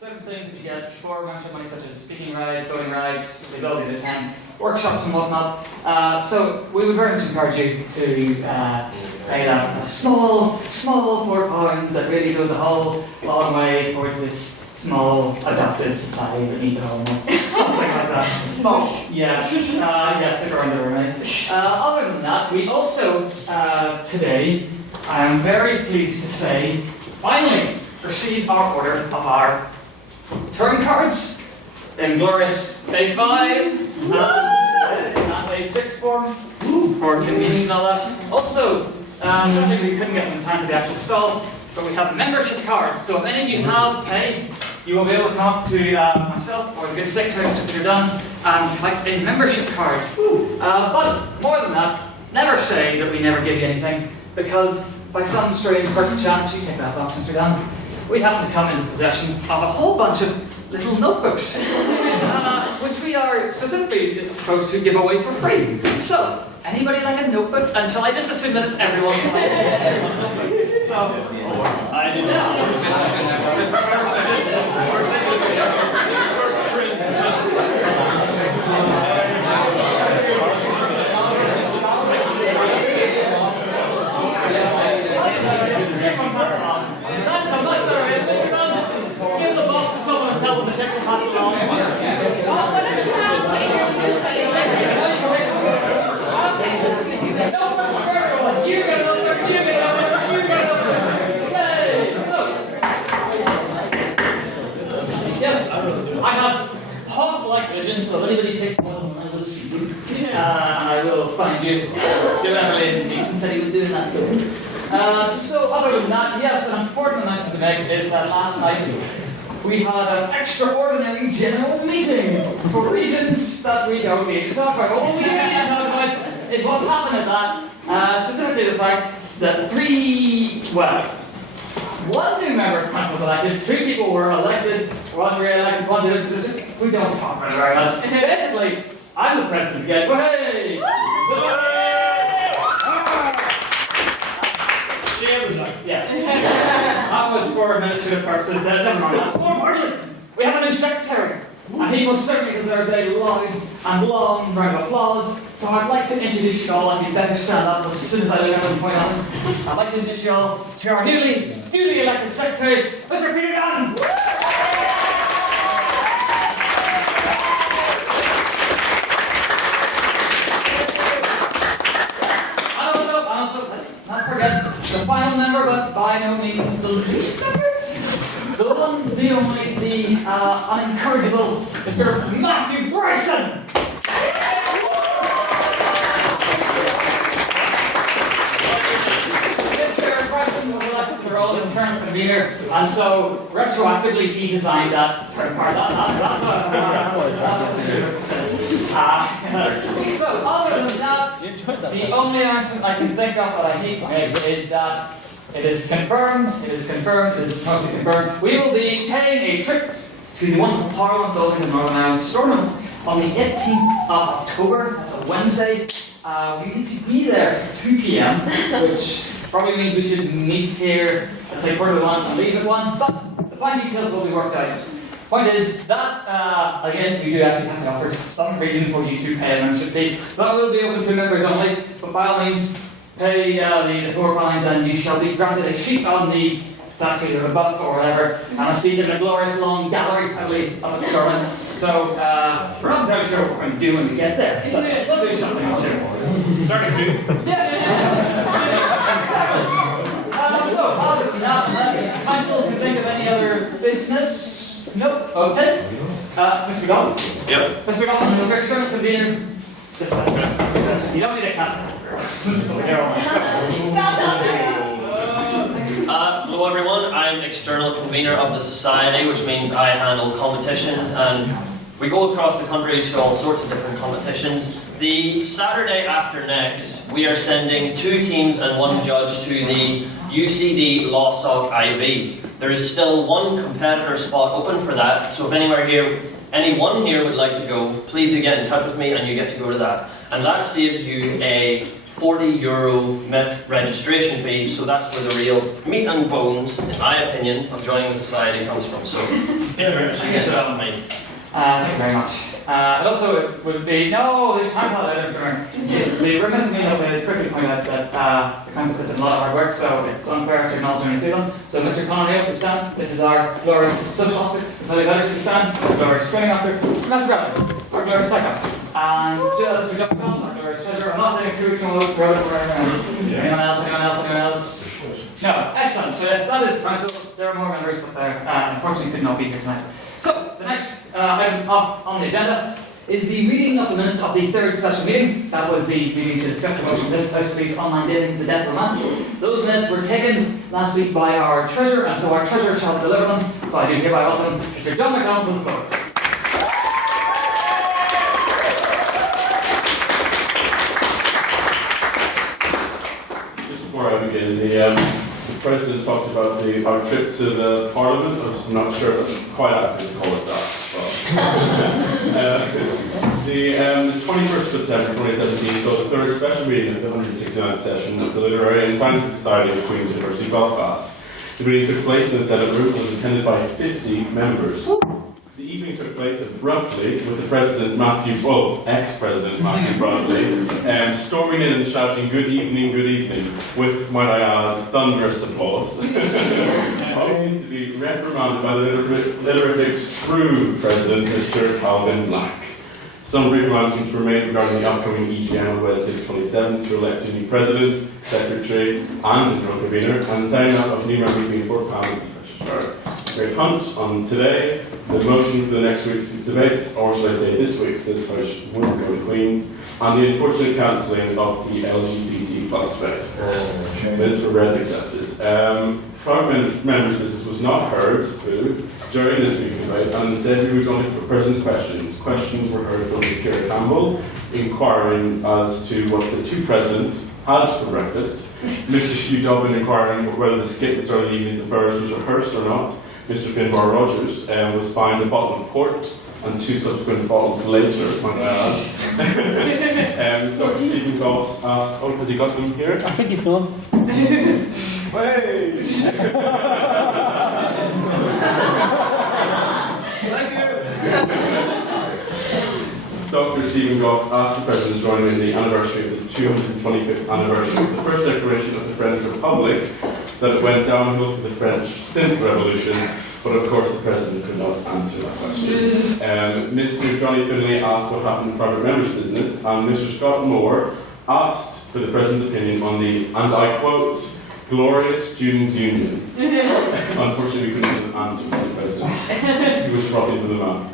certain things that you get for membership money, such as speaking rights, voting rights, the ability to attend workshops and whatnot. So we would very much encourage you to pay that small £4 that really goes a whole long way towards this small adopted society that needs a home. Something like that. Small. Yes. Yes, stick around there, right? Other than that, we also today, I am very pleased to say, finally received our order of our turn cards in glorious day 5 and day 6 form for convenience and all that. Also, sadly we couldn't get them in time for the actual stall, but we have membership cards. So if any of you have pay, you will be able to come up to myself or the good secretary if you're done and collect a membership card. But more than that, never say that we never give you anything, because by some strange perfect chance, you take that box, Mr. Dan, we happen to come into possession of a whole bunch of little notebooks, which we are specifically supposed to give away for free. So, anybody like a notebook? And shall I just assume that it's everyone? So, I do not. I have hawk-like vision, so if anybody takes one of them, I will see you. And I will find you. Doing that really indecent, said he was doing that. So other than that, yes, an important announcement to make is that last night we had an extraordinary general meeting for reasons that we don't need to talk about. What we do need to talk about is what happened at that, specifically the fact that one new member of council was elected, 2 people were elected, 1 re-elected, 1 didn't. We don't talk about it very much. Basically, I'm the president again. Hey! Yes. That was for administrative purposes. Never mind. More importantly, we have a new secretary. And he most certainly deserves a loud and long round of applause. So I'd like to introduce you all, and you'd better stand up as soon as I lay down the point on. I'd like to introduce you all to our duly elected secretary, Mr Peter Moor. And also, let's not forget the final member, but by no means the least member. The one, the only, the unincorrigible Mr. Matthew Bryson! Mr. Bryson was elected to the role of term convener, and so retroactively he designed that term part. So, other than that, the only announcement I can think of that I need to make is that it is confirmed, it is totally confirmed. We will be paying a trip to the wonderful Parliament building in Northern Ireland Stormont on the 18th of October. That's a Wednesday. We need to be there at 2 p.m, which probably means we should meet here at say 1 and leave at 1, but the fine details will be worked out. Point is that, again, we do actually have to offer some reason for you to pay a membership fee. So that will be open to members only, but by all means, pay the £4 and you shall be granted a seat on the taxi or the bus or whatever, and a seat in the glorious long gallery, I believe, up at Sullivan. So, we're not entirely sure what we're going to do when we get there, but we'll do something, I'm sure. Starting to. Yes! So, other than that, unless council can think of any other business? Nope. Okay. Mr. Dobbin? Yep. Mr. Dobbin, Mr. External Convener, this time. You don't need a cat. Hello everyone, I'm external convener of the society, which means I handle competitions, and we go across the country to all sorts of different competitions. The Saturday after next, we are sending 2 teams and 1 judge to the UCD Lowestoft IV. There is still 1 competitor spot open for that, so if anyone here would like to go, please do get in touch with me and you get to go to that. And that saves you a €40 registration fee, so that's where the real meat and bones, in my opinion, of joining the society comes from. So, Peter, so you have me. Thank you very much. And also, it would be there's time for that. It'd be remiss of me not to quickly point out that the council puts in a lot of hard work, so it's unfair to acknowledge any feeling. So, Mr. Connolly, please stand. This is our glorious social officer. Ms Lilianna Vetter, please stand. Our glorious training officer. Matthew Bradley, our glorious tech officer. And Mr. Dobbin, our glorious treasurer. I'm not taking 2 weeks in a row. Anyone else? No, excellent. So, yes, that is the council. There are more members, but they unfortunately could not be here tonight. So, the next item up on the agenda is the reading of the minutes of the third special meeting. That was the meeting to discuss the motion of this House Week's online dating is a death romance. Those minutes were taken last week by our treasurer, and so our treasurer shall deliver them. So I do hereby welcome Mr. John McDonald to the floor. Just before I begin, the President talked about our trip to the Parliament. I'm not sure if it's quite accurate to call it that. The 21st September 2017 saw the third special meeting of the 169th session of the Literary and Scientific Society of Queen's University, Belfast. The meeting took place in the Senate room and was attended by 50 members. The evening took place abruptly with the ex-President Matthew Bradley, storming in and shouting good evening, with, might I add, thunderous applause, only to be reprimanded by the Literatic's true president, Mr Calvin Black. Some brief announcements were made regarding the upcoming EGM on Wednesday the 27th to elect a new president, secretary, and a convener, and the signing up of new members being forthcoming. Great hunt on today, the motion for the next week's debate, or should I say this week's, this House wouldn't go with Queen's, and the unfortunate cancelling of the LGBT plus debate. Minutes were read and accepted. Private members' business was not heard during this week's debate, and instead we moved on to President's questions. Questions were heard from Ms Campbell, inquiring as to what the two presidents had for breakfast. Mr Hugh Dobbin inquiring whether the skip that started the evening's affairs was rehearsed or not. Mr Finbar Rogers was fined a bottle of port and 2 subsequent bottles later, might I add. Dr. Stephen Goss asked, has he got them here? I think he's gone. Hey! Thank you. Dr. Stephen Goss asked the President to join him in the anniversary of the 225th anniversary of the first declaration as a French Republic, that it went downhill for the French since the Revolution, but of course the President could not answer that question. Mr. Johnny Finlay asked what happened in private members' business, and Mr. Scott Moore asked for the President's opinion on the, and I quote, glorious Students' Union. Unfortunately, we couldn't get an answer from the President. He was struggling for the math.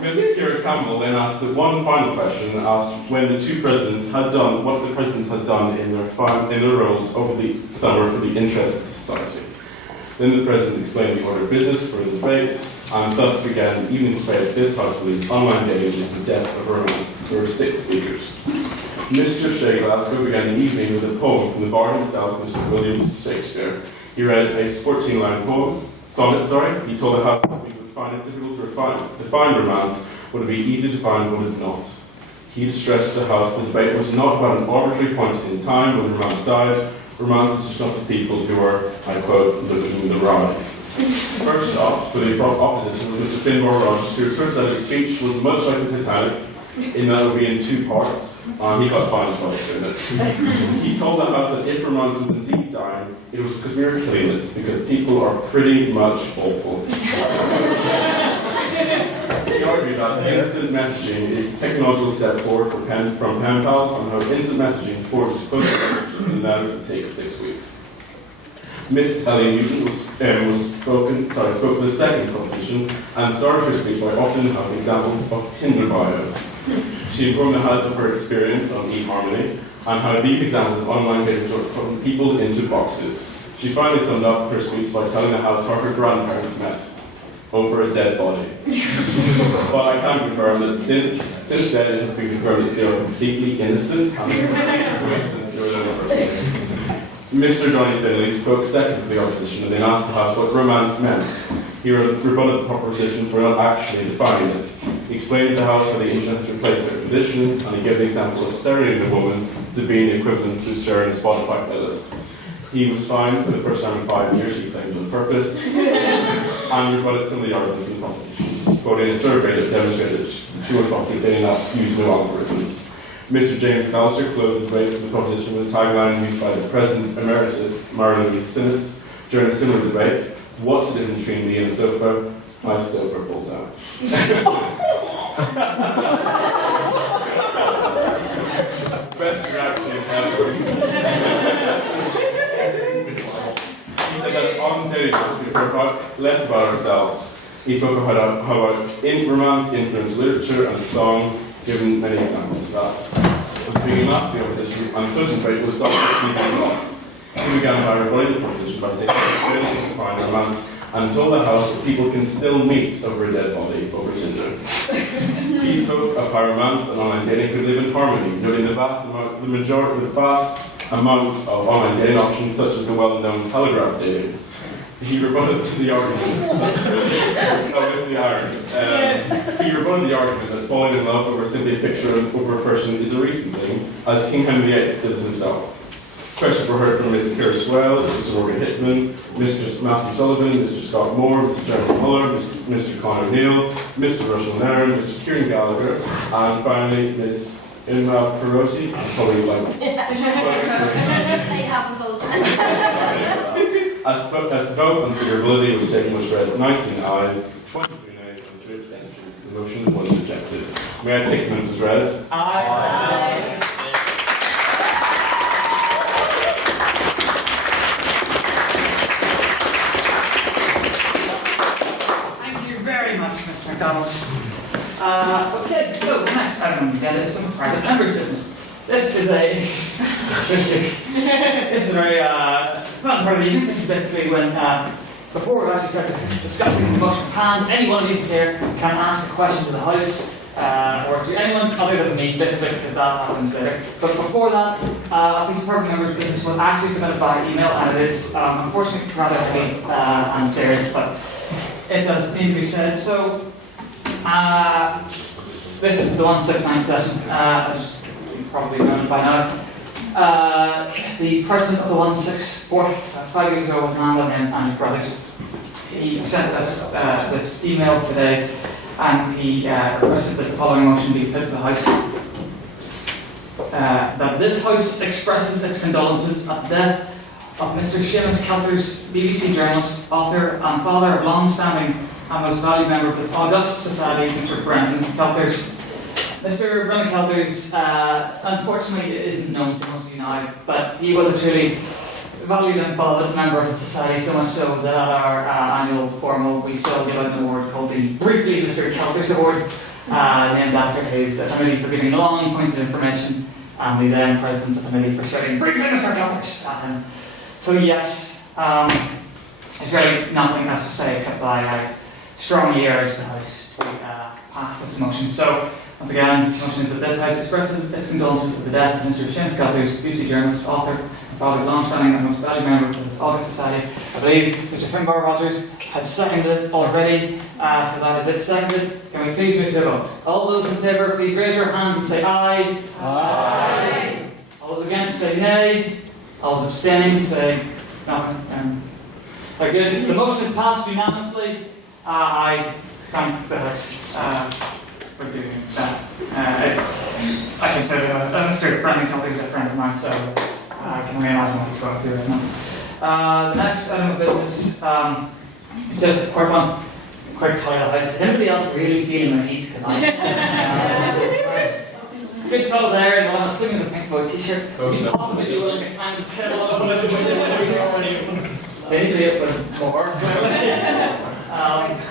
Ms Ciaran Campbell then asked the one final question, asked when the two presidents had done, what the presidents had done in their roles over the summer for the interest of the society. Then the President explained the order of business for the debate, and thus began the evening's debate. This House believes online dating is the death of romance. There were 6 speakers. Mr Shea Glasgow began the evening with a poem from the bard himself, Mr William Shakespeare. He read a 14-line sonnet. He told the House that we would find it difficult to define romance, but it would be easy to find what is not. He stressed to the House the debate was not about an arbitrary point in time when romance died. Romance is just not the people who are, I quote, looking the right. First up, for the opposition, was Mr Finbar Rogers, who asserted that his speech was much like the Titanic, in that it would be in 2 parts, and he got fined twice doing it. He told the House that if romance was indeed dying, it was because we were killing it, because people are pretty much awful. He argued that instant messaging is the technological step forward from pen pals, and how instant messaging forges closer connection, and that is it takes 6 weeks. Miss Ellie Newton spoke for the second proposition and started her speech by offering the House examples of Tinder bios. She informed the House of her experience on eHarmony and how these examples of online dating are putting people into boxes. She finally summed up her speech by telling the House how her grandparents met over a dead body. But I can confirm that since then it has been confirmed that they are completely innocent and Mr Johnny Finlay spoke second for the opposition and then asked the House what romance meant. He rebutted the proposition for not actually defining it. He explained to the House how the internet has replaced certain conditions, and he gave the example of serenading a woman to being equivalent to sharing a Spotify playlist. He was fined for the first time in 5 years, he claimed on purpose, and rebutted some of the arguments in the proposition, quoting a survey that demonstrated that she would probably dating apps use no algorithms. Mr. James Gallagher closed the debate with the proposition with a tagline used by the President Emeritus, Marilyn Sinnott, during a similar debate: "What's the difference between me and a sofa? My sofa pulls out." Best reaction ever. He said that on days we talk less about ourselves. He spoke about how romance influenced literature and song, given many examples of that. The thing last the opposition and the closing debate was Dr. Stephen Ross. He began by rebutting the proposition by saying that it's fair to find romance and told the House that people can still meet over a dead body over Tinder. He spoke of how romance and online dating could live in harmony, noting the vast amount of online dating options, such as the well-known telegraph dating. He rebutted the argument. Obviously, Ireland. He rebutted the argument that falling in love over simply a picture over a person is a recent thing, as King Henry VIII did it himself. Questions were heard from Ms Ciara Swell, Mr Morgan Hickman, Mr Matthew Sullivan, Mr Scott Moore, Mr Ciaran Gallagher, Mr Conor Neal, Mr Russell Nairn, Mr Ciaran Gallagher, and finally Ms Imra Perotti. I probably like It happens all the time. As the vote on figurability was taken, was read 19 ayes, 23 nays, and 3 abstentions. The motion was rejected. May I take the minutes as read? Aye. Thank you very much, Mr. MacDonald. Okay, so the next item on the agenda is some private members' business. This is a very fun part of the evening. This is basically when, before we actually start discussing the motion at hand, anyone of you here can ask a question to the House, or to anyone other than me, basically, because that happens later. But before that, a piece of private members' business was actually submitted by email, and it is unfortunately rather heavy and serious, but it does need to be said. So, this is the 169 session. As you've probably known it by now. The president of the 164th, 5 years ago, was a man named Andrew Brothers. He sent us this email today, and he requested that the following motion be put to the House. That this House expresses its condolences at the death of Mr Seamus Kelter's BBC journalist, author, and father of long-standing and most valued member of this august society, Mr Brendan Kelters. Mr Brendan Kelters, unfortunately, isn't known to most of you now, but he was a truly valued and beloved member of the society, so much so that at our annual formal we still give out an award called the briefly Mr Kelters Award, named after his affinity for giving long points of information, and the then President's affinity for shouting briefly Mr Kelters at him. So yes, there's really nothing else to say except that I strongly urge the House to pass this motion. So once again, the motion is that this House expresses its condolences at the death of Mr Seamus Kelters, BBC journalist, author, and father of long-standing and most valued member of this august society. I believe Mr Finbar Rogers had seconded it already, so that is it seconded. Can we please move to a vote? All those in favour, please raise your hands and say aye. Aye. All those against, say nay. All those abstaining, say nothing. Very good. The motion is passed unanimously. I thank the House for doing that. I can say that Mr. Brendan Kelter is a friend of mine, so I can only imagine what he's going through right now. The next item of business is just a quick one. Quick tell the House. Is anybody else really feeling the heat? Because I'm good fellow there, the one I'm assuming is a Pink Floyd t-shirt. Possibly be willing to kind of tell a little bit of they need to do it with more.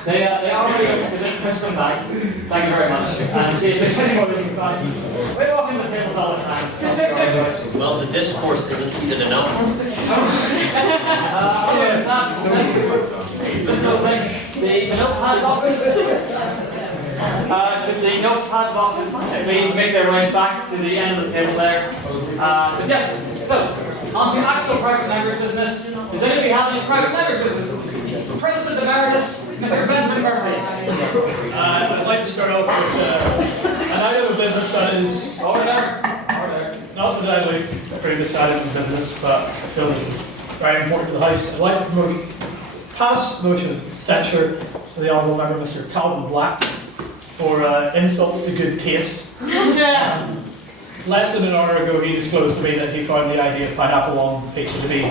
They already open to this, push them back. Thank you very much. And see if there's any more we can talk. We're walking the tables all the time. Well, the discourse isn't heated enough. There's no thing. The notepad boxes. The notepad boxes, please make their way back to the end of the table there. But yes, so on to actual private members' business. Does anybody have any private members' business? President Emeritus, Mr. Benjamin Murphy. I'd like to start off An item of business that is Order. not that I would previous item of business, but I feel this is very important to the House. I'd like to pass motion of censure to the Honourable Member Mr Calvin Black for insults to good taste. Less than an hour ago he disclosed to me that he found the idea of pineapple on pizza to be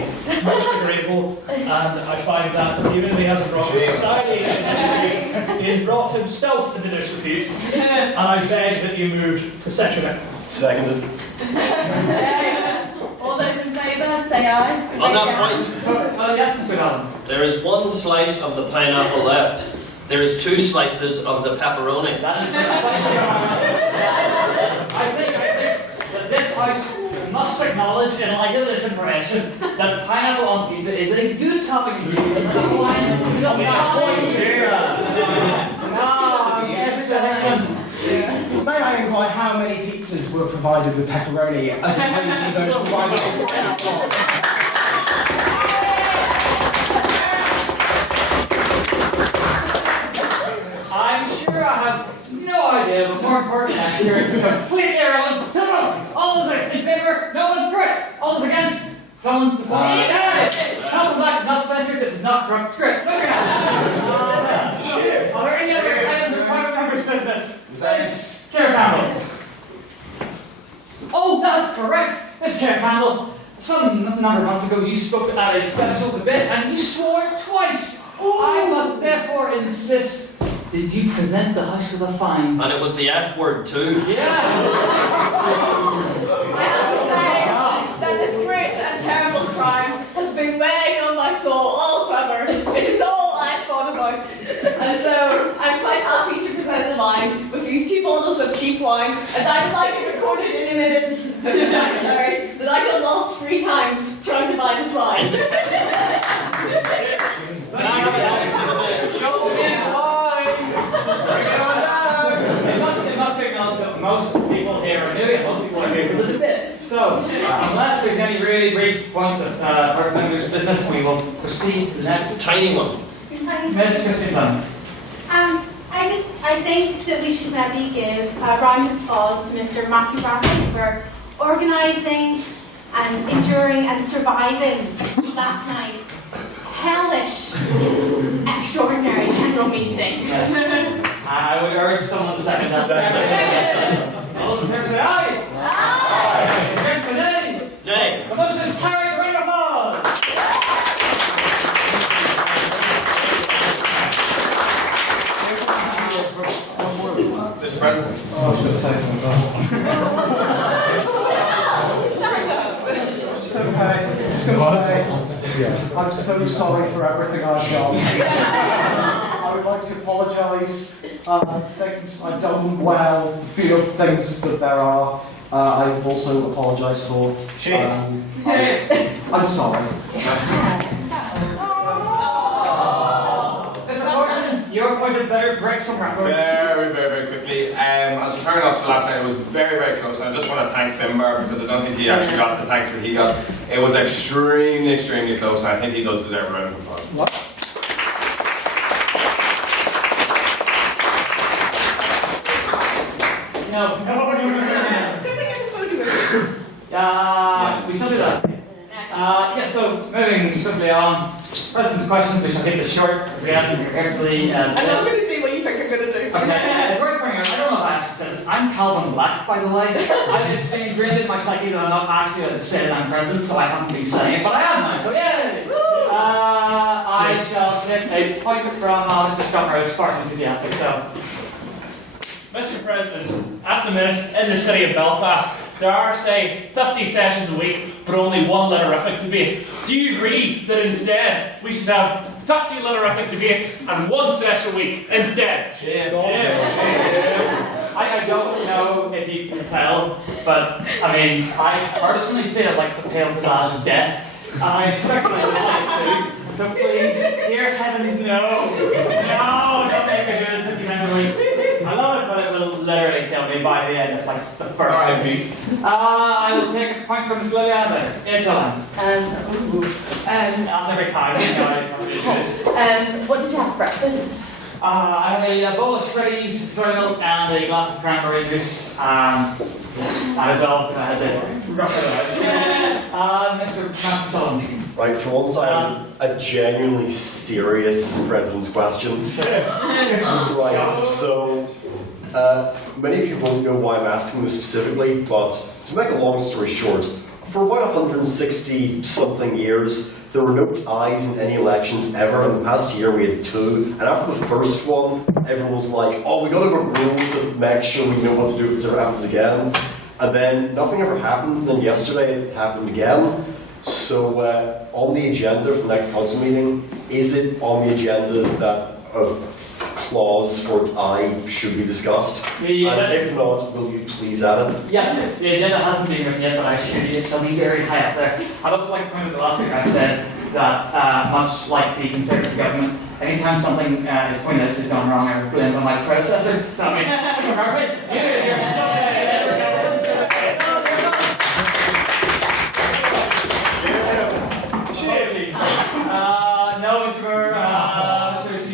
most agreeable, and I find that even if he hasn't brought society into disrepute, he has brought himself into disrepute, and I beg that you move to censure him. Seconded. All those in favour, say aye. On that point, Well, yes, Mr. Dobbin. there is one slice of the pineapple left. There is 2 slices of the pepperoni. That is precisely I think that this House must acknowledge, in light of this impression, that pineapple on pizza is a good topping ingredient. Yes, gentlemen. May I inquire how many pizzas were provided with pepperoni as opposed to those provided with pineapple? I'm sure I have no idea, but more important, I'm sure it's completely irrelevant. To the vote! All those in favour? No one correct. All those against? Someone to someone? Calvin Black is not censored. This is not corrupt. It's correct. Look at that. Are there any other items of private members' business? Ciaran Gallagher. Oh, that's correct. It's Ciaran Campbell. Some number of months ago, you spoke at a special debate and you swore twice. I must therefore insist. Did you present the House with a fine? And it was the F word too. Yeah. I have to say that this great and terrible crime has been weighing on my soul all summer. It is all I've thought about. And so I'm quite happy to present the line with these 2 bottles of cheap wine, as I would like it recorded in the minutes, Mr. Secretary, that I got lost 3 times trying to buy this wine. It must be acknowledged that most people here are new, most people are here for the debate. So, unless there's any really brief points of private members' business, we will proceed to the next. Tiny one. Ms. Christine. I think that we should maybe give a round of applause to Mr Matthew Bartlett for organising and enduring and surviving last night's hellish, extraordinary general meeting. I would urge someone to second that. All those in favour say aye. Aye. Against say nay. Nay. The motion is carried. Round of applause. Mr. President. Oh, I should have said something. It's okay. I'm just going to say, I'm so sorry for everything I've done. I would like to apologise. Things I've done well, the few of things that there are, I also apologise for. I'm sorry. Your point of better break some records. Very quickly. As a return officer last night, it was very close. And I just want to thank Finbar because I don't think he actually got the thanks that he got. It was extremely close, and I think he does deserve a round of applause. What? No. I don't think I can phone you with We shall do that. Yeah, so moving swiftly on. President's questions, we shall keep this short, because again, you're carefully. I'm not going to do what you think I'm going to do. Okay, it's worth pointing out, I don't know if I actually said this. I'm Calvin Black, by the way. I've exchanged granted in my psyche that I'm not actually going to say that I'm president, so I haven't been saying it, but I am now, so yay! I shall take a point from Mr. Scott Rhodes, far too enthusiastic, so. Mr. President, at the minute, in the city of Belfast, there are, say, 50 sessions a week, but only 1 letterific debate. Do you agree that instead we should have 50 letterific debates and 1 session a week instead? I don't know if you can tell, but I mean, I personally feel like the pale visage of death. I expect I would like to. So please, dear heavens, no, don't make me do this 50 times a week. I love it, but it will literally kill me by the end of like the first week. I will take a point from Ms Lilianna Vetter. That's That's every time. You know, I probably do this. what did you have for breakfast? I have a bowl of Shreddies, soy milk, and a glass of cranberry juice. Yes, that as well, because I had to rough it out. Mr. Sullivan. Right, for one side, a genuinely serious President's question. Right, so, many of you won't know why I'm asking this specifically, but to make a long story short, for about 160 something years, there were no ties in any elections ever. In the past year, we had 2, and after the first one, everyone was like, oh, we gotta have a rule to make sure we know what to do if this ever happens again. And then nothing ever happened, and then yesterday it happened again. So, on the agenda for the next council meeting, is it on the agenda that a clause for tie should be discussed? And if not, will you please add it? Yes, the agenda hasn't been written yet, but I should it shall be very high up there. I'd also like to point out that last week I said that, much like the Conservative government, anytime something is pointed out to have gone wrong, I would blame it on my predecessor. So, I mean, perfect. You're so no, Mr.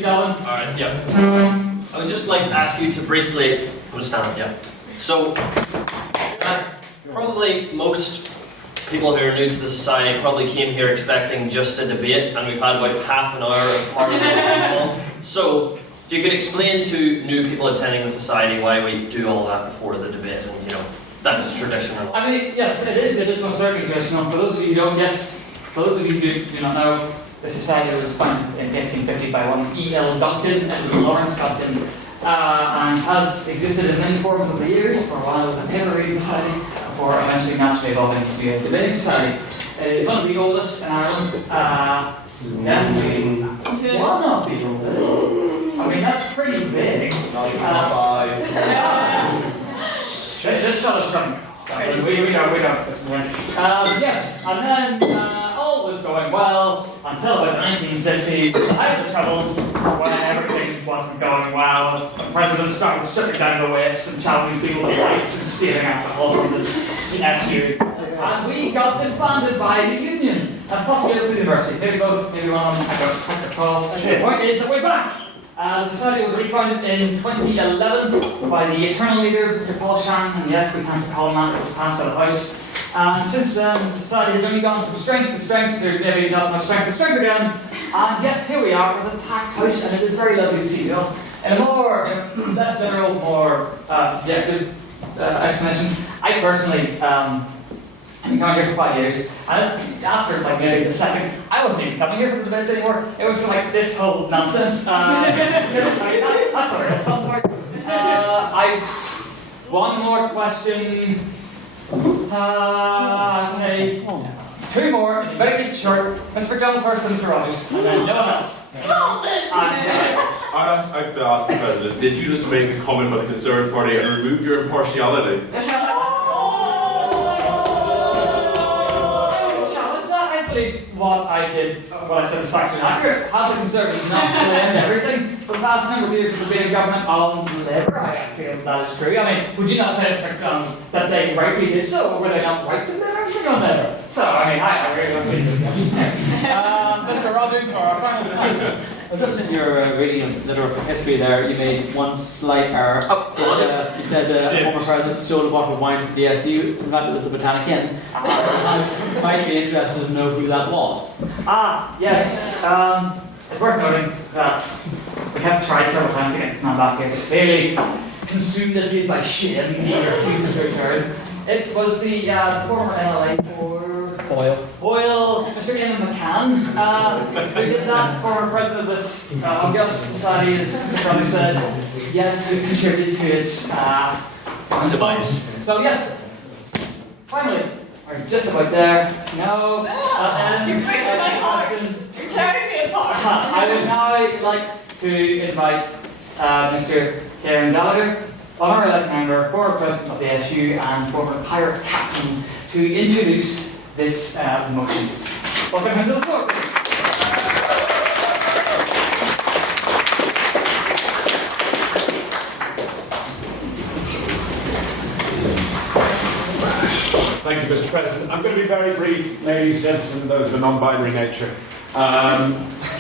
Dobbin. Alright, yeah. I would just like to ask you to briefly understand, yeah. So, probably most people who are new to the society probably came here expecting just a debate, and we've had about half an hour of parliament people. So, if you could explain to new people attending the society why we do all that before the debate, and you know, that is traditional. I mean, yes, it is most certainly traditional. For those of you who don't, for those of you who do not know, the society was founded in 1850 by one E.L. Duncan and Lawrence Duncan, and has existed in many forms over the years. For a while it was a paper reading society, before eventually naturally evolving into a debating society. It's one of the oldest in Ireland, definitely one of the oldest. I mean, that's pretty big. This fella's from... We know. Yes, and then all was going well until about 1960, the height of the Troubles, when everything wasn't going well. The president started stripping down the waist and challenging people with rights and stealing alcohol from the SU. And we got disbanded by the union, and possibly the university. Maybe both, maybe one of them. I don't recall. The point is that we're back. The society was refounded in 2011 by the eternal leader, Mr. Paul Shannon, and yes, we can't recall him that, it was passed out of the House. And since then, the society has only gone from strength to strength to maybe not so much strength to strength again. And yes, here we are with a packed house, and it is very lovely to see you all. In a less literal, more subjective explanation, I personally, I've been coming here for 5 years, and after like maybe the second, I wasn't even coming here for the debates anymore. It was just like this whole nonsense. That's not a real fun part. One more question. Okay. 2 more, and you better keep it short. Mr. Campbell first and Mr. Rogers, and then no one else. I'd like to ask the President, did you just make a comment about the Conservative Party and remove your impartiality? What I said was factually accurate. Have the Conservatives not blamed everything for the past number of years of the being government on Labour? I feel that is true. I mean, would you not say that they rightly did so, or were they not right to blame everything on Labour? So, I mean, I really don't see Mr. Rogers, for our final defence. Well, just in your reading of literal history there, you made one slight error. You said a former president stole a bottle of wine from the SU. In fact, it was the Botanic Inn. I might be interested to know who that was. Yes. It's worth noting that we have tried several times to get this man back here. Clearly consumed as he is by shame, he refused to return. It was the former NLA for Boyle, Mr. Eamon McCann, who did that, former president of this august society, as Mr. Brother said, yes, who contributed to its demise. So yes, finally, we're just about there. No, You're breaking my heart. You're tearing me apart. I would now like to invite Mr. Ciaran Gallagher, honorary elect member, former president of the SU and former pirate captain, to introduce this motion. Welcome him to the floor, please. Thank you, Mr. President. I'm going to be very brief, ladies and gentlemen, those of a non-binary nature,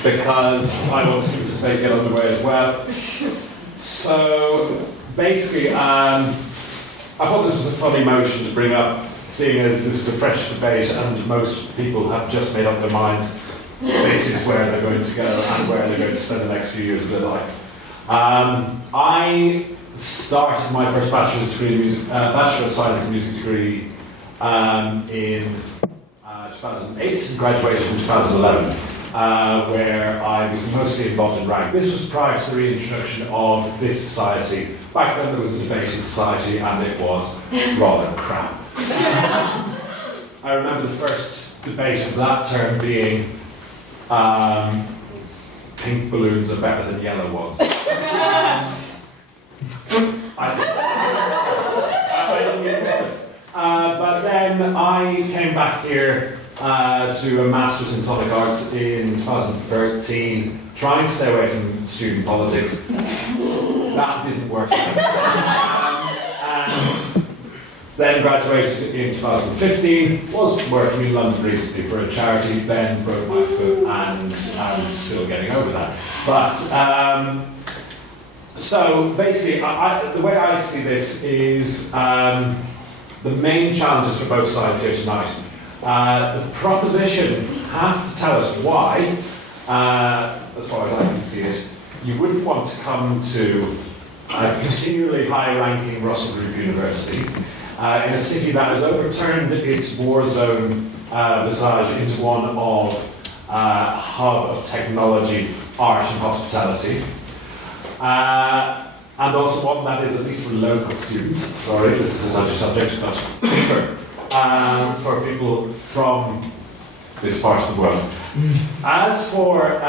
because I also debate get underway as well. So basically, I thought this was a funny motion to bring up, seeing as this is a fresh debate and most people have just made up their minds basically where they're going to go and where they're going to spend the next few years of their life. I started my first bachelor's degree in music, Bachelor of Science in Music degree in 2008 and graduated in 2011, where I was mostly involved in rank. This was prior to the reintroduction of this society. Back then there was a debate in society and it was rather crap. I remember the first debate of that term being pink balloons are better than yellow ones. But then I came back here to do a Masters in Sonic Arts in 2013, trying to stay away from student politics. That didn't work out. And then graduated in 2015, was working in London recently for a charity, then broke my foot and I'm still getting over that. But, so basically, the way I see this is the main challenges for both sides here tonight. The proposition have to tell us why, as far as I can see it, you wouldn't want to come to a continually high-ranking Russell Group University in a city that has overturned its war zone visage into one of a hub of technology, art and hospitality. And also one that is, at least for local students, sorry, this is a touchy subject, but for people from this part of the world. As for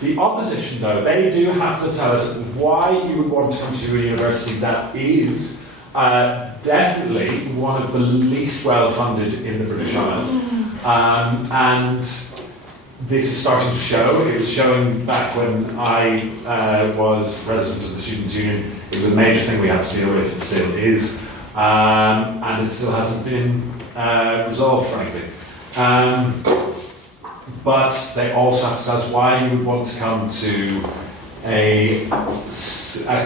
the opposition, though, they do have to tell us why you would want to come to a university that is definitely one of the least well-funded in the British Isles. And this is starting to show. It was showing back when I was president of the Students' Union. It was a major thing we had to deal with. It still is. And it still hasn't been resolved, frankly. But they also have to tell us why you would want to come to a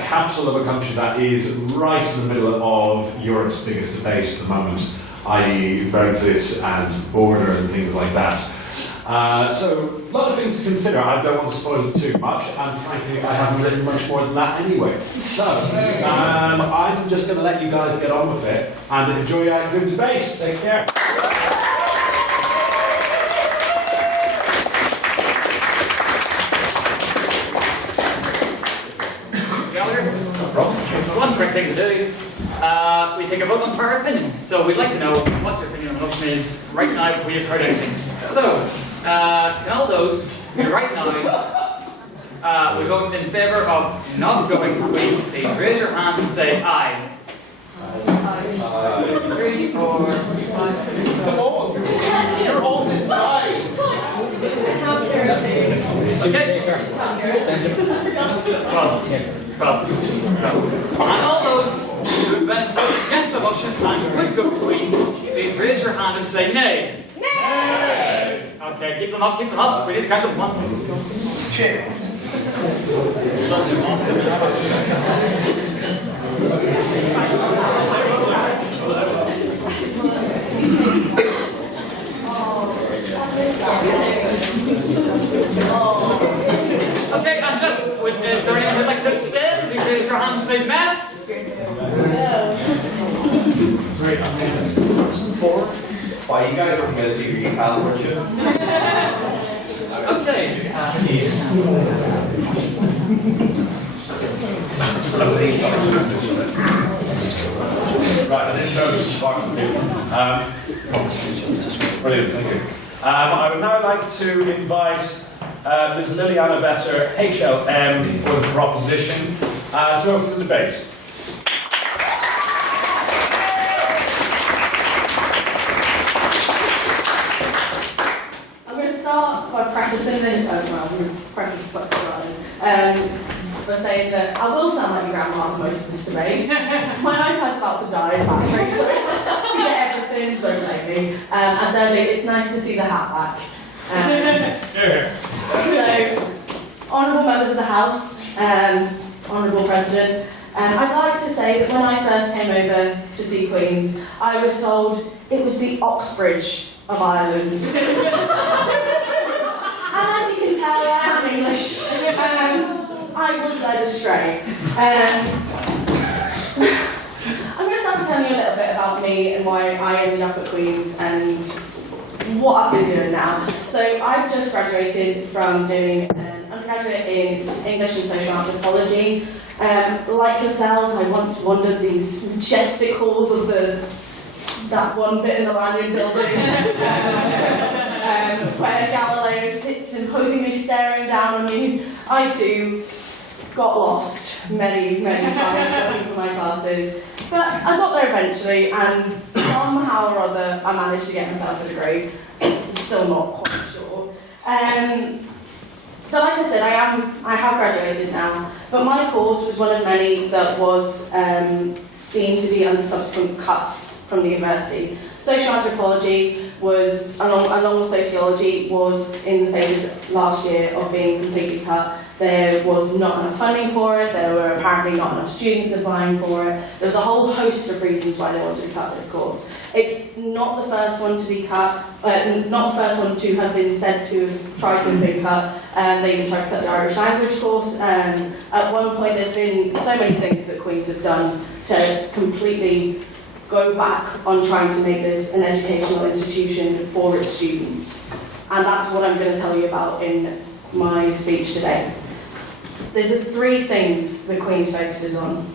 capital of a country that is right in the middle of Europe's biggest debate at the moment, i.e. Brexit and border and things like that. So, a lot of things to consider. I don't want to spoil it too much, and frankly, I haven't written much more than that anyway. So, I'm just going to let you guys get on with it and enjoy our good debate. Take care. Gallagher? No problem. One quick thing to do. We take a vote on per opinion. So we'd like to know what your opinion on the motion is right now if we have heard anything. So, can all those who right now we vote in favour of not going to please raise your hand and say aye. Aye. 3, 4, 5, 6, 7. Come on! You're on this side! Okay. And all those who went against the motion and could go to Queen, please raise your hand and say nay. Nay! Okay, keep them up, keep them up. We need to count them. 1, 2, cheer. Okay, and just, is there anyone who'd like to abstain? Please raise your hand and say Matt. Great. 4. Why you guys recommend secret password? Okay. Right, I didn't know this was part of the brilliant, thank you. I would now like to invite Ms Lilianna Vetter, HLM, for the proposition to open the debate. I'm going to start by practicing this. I'm going to practice quite by saying that I will sound like your grandma for most of this debate. My iPad's about to die in battery, so if you get everything, don't blame me. And thirdly, it's nice to see the hat back. So, Honourable members of the House, Honourable President, I'd like to say that when I first came over to see Queen's, I was told it was the Oxbridge of Ireland. And as you can tell, I am English. I was led astray. I'm going to start telling you a little bit about me and why I ended up at Queen's and what I've been doing now. So I've just graduated from doing an undergraduate in English and social anthropology. Like yourselves, I once wandered these majestic halls of that one bit in the Landing building where Galileo sits imposingly staring down on me. I too got lost many times looking for my classes, but I got there eventually, and somehow or other I managed to get myself a degree. I'm still not quite sure. So like I said, I have graduated now, but my course was one of many that was seen to be under subsequent cuts from the university. Social anthropology was, along with sociology, was in the phases last year of being completely cut. There was not enough funding for it, there were apparently not enough students applying for it. There was a whole host of reasons why they wanted to cut this course. It's not the first one to be cut, not the first one to have been said to have tried to have been cut. They even tried to cut the Irish language course. At one point there's been so many things that Queen's have done to completely go back on trying to make this an educational institution for its students. And that's what I'm going to tell you about in my speech today. There's three things that Queen's focuses on.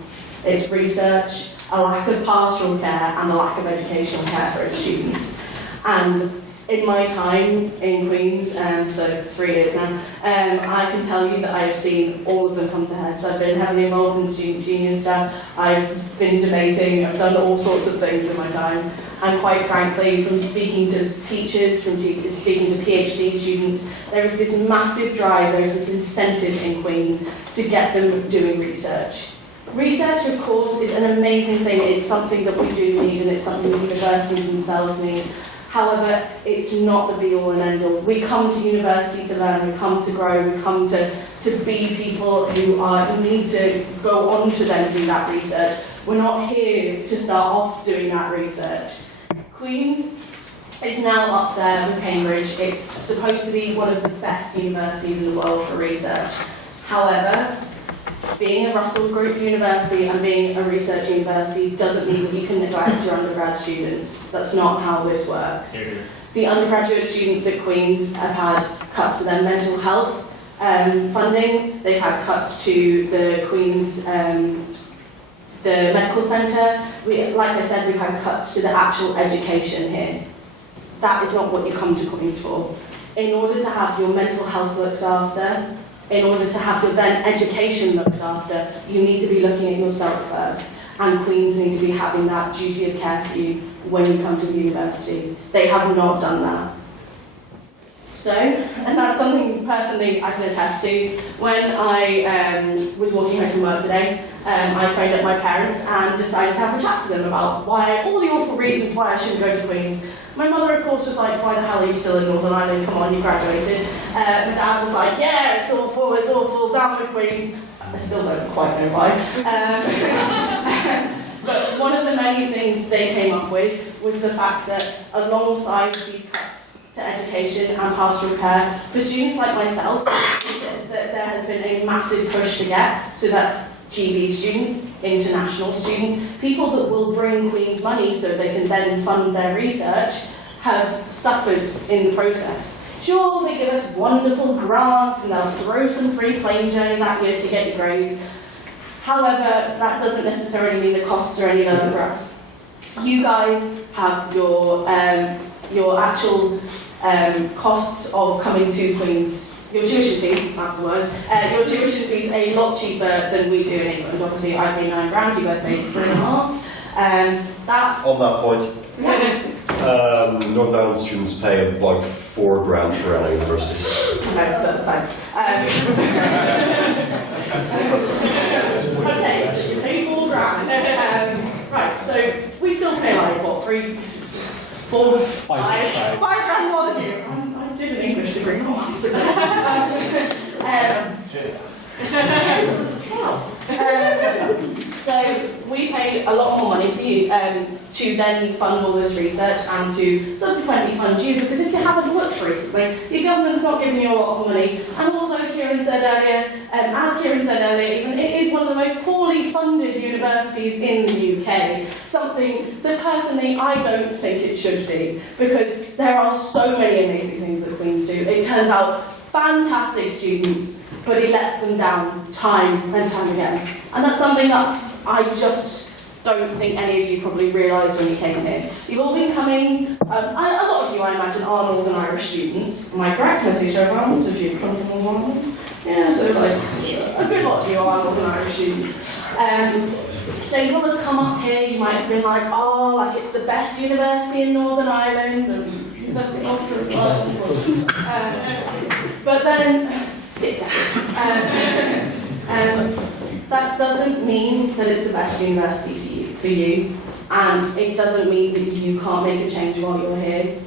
It's research, a lack of pastoral care, and a lack of educational care for its students. And in my time in Queen's, so 3 years now, I can tell you that I've seen all of them come to heads. I've been heavily involved in student union stuff, I've been debating, I've done all sorts of things in my time. And quite frankly, from speaking to teachers, from speaking to PhD students, there is this massive drive, there is this incentive in Queen's to get them doing research. Research, of course, is an amazing thing. It's something that we do need, and it's something that universities themselves need. However, it's not the be-all and end-all. We come to university to learn, we come to grow, we come to be people who need to go on to then do that research. We're not here to start off doing that research. Queen's is now up there with Cambridge. It's supposed to be one of the best universities in the world for research. However, being a Russell Group university and being a research university doesn't mean that you can neglect your undergrad students. That's not how this works. The undergraduate students at Queen's have had cuts to their mental health funding. They've had cuts to the Queen's the medical centre. Like I said, we've had cuts to the actual education here. That is not what you come to Queen's for. In order to have your mental health looked after, in order to have your then education looked after, you need to be looking at yourself first. And Queen's need to be having that duty of care for you when you come to the university. They have not done that. So, and that's something personally I can attest to. When I was walking home from work today, I phoned up my parents and decided to have a chat to them about all the awful reasons why I shouldn't go to Queen's. My mother, of course, was like, why the hell are you still in Northern Ireland? Come on, you graduated. My dad was like, yeah, it's awful, down with Queen's. I still don't quite know why. But one of the many things they came up with was the fact that alongside these cuts to education and pastoral care, for students like myself, that there has been a massive push to get, so that's GB students, international students, people that will bring Queen's money so they can then fund their research, have suffered in the process. Sure, they give us wonderful grants and they'll throw some free plane journeys at you if you get your grades. However, that doesn't necessarily mean the costs are any lower for us. You guys have your actual costs of coming to Queen's. Your tuition fees, that's the word, your tuition fees are a lot cheaper than we do in England. Obviously, I pay £9,000, you guys pay £3.5. That's... On that point, Northern Ireland students pay about £4,000 for any universities. No, thanks. Okay, so you pay £4,000. Right, so we still pay like, what, £5,000 more than you. I did an English degree not a master. pay a lot more money for you to then fund all this research and to subsequently fund you, because if you haven't looked recently, your government's not giving you a lot of money. And although Ciaran said earlier, as Ciaran said earlier, even it is one of the most poorly funded universities in the UK, something that personally I don't think it should be, because there are so many amazing things that Queen's do. It turns out fantastic students, but it lets them down time and time again. And that's something that I just don't think any of you probably realised when you came here. You've all been coming, a lot of you I imagine are Northern Irish students. Am I correct? Can I see show of hands if you come from Northern Ireland? Yeah, so like, a good lot of you are Northern Irish students. So you'll have come up here, you might have been like, oh, like it's the best university in Northern Ireland, and that's the answer. But then, sit down. That doesn't mean that it's the best university for you, and it doesn't mean that you can't make a change while you're here.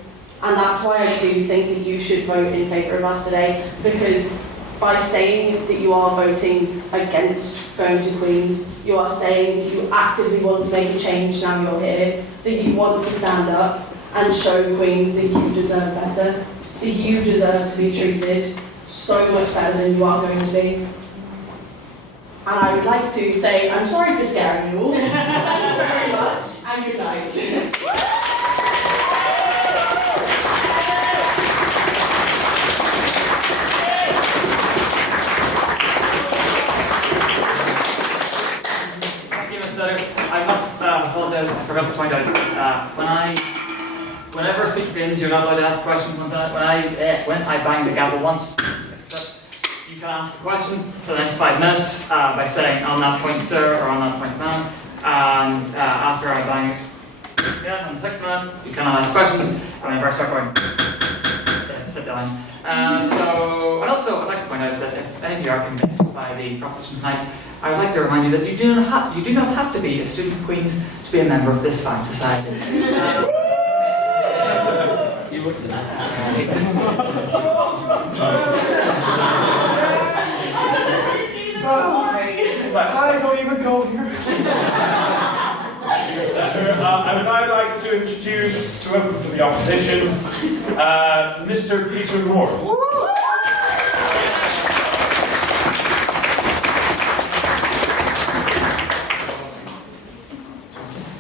And that's why I do think that you should vote in favour of us today, because by saying that you are voting against going to Queen's, you are saying that you actively want to make a change now you're here, that you want to stand up and show Queen's that you deserve better, that you deserve to be treated so much better than you are going to be. And I would like to say, I'm sorry for scaring you all. Thank you very much, and good night. Thank you, Ms Vetter. I must apologise, I forgot to point out, whenever a speaker begins, you're not allowed to ask questions. When I banged the gavel once, you can ask a question for the next 5 minutes by saying, on that point, sir, or on that point, ma'am. And after I bang it, yeah, on the 6th minute, you cannot ask questions. And whenever I start going, sit down. And also, I'd like to point out that if any of you are convinced by the proposition tonight, I would like to remind you that you do not have to be a student of Queen's to be a member of this fine society. You would say that. I don't even go here. I would now like to introduce to him for the opposition, Mr Peter Moor.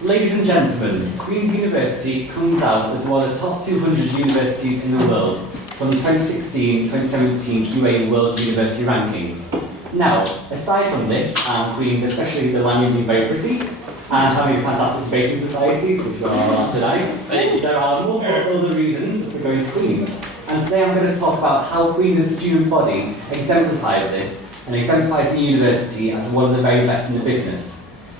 Ladies and gentlemen, Queen's University comes out as one of the top 200 universities in the world from the 2016-2017 QA World University Rankings. Now, aside from this, Queen's, especially the land being very pretty, and having a fantastic baking society, which we are tonight, there are multiple other reasons for going to Queen's. And today I'm going to talk about how Queen's student body exemplifies this, and exemplifies the university as one of the very best in the business.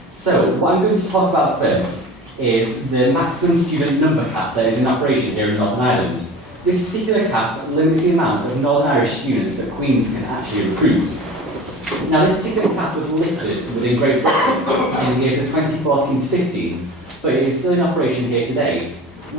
So, what I'm going to talk about first is the maximum student number cap that is in operation here in Northern Ireland. This particular cap limits the amount of Northern Irish students that Queen's can actually recruit. Now, this particular cap was lifted within Great Britain in the years of 2014 to 15, but it is still in operation here today.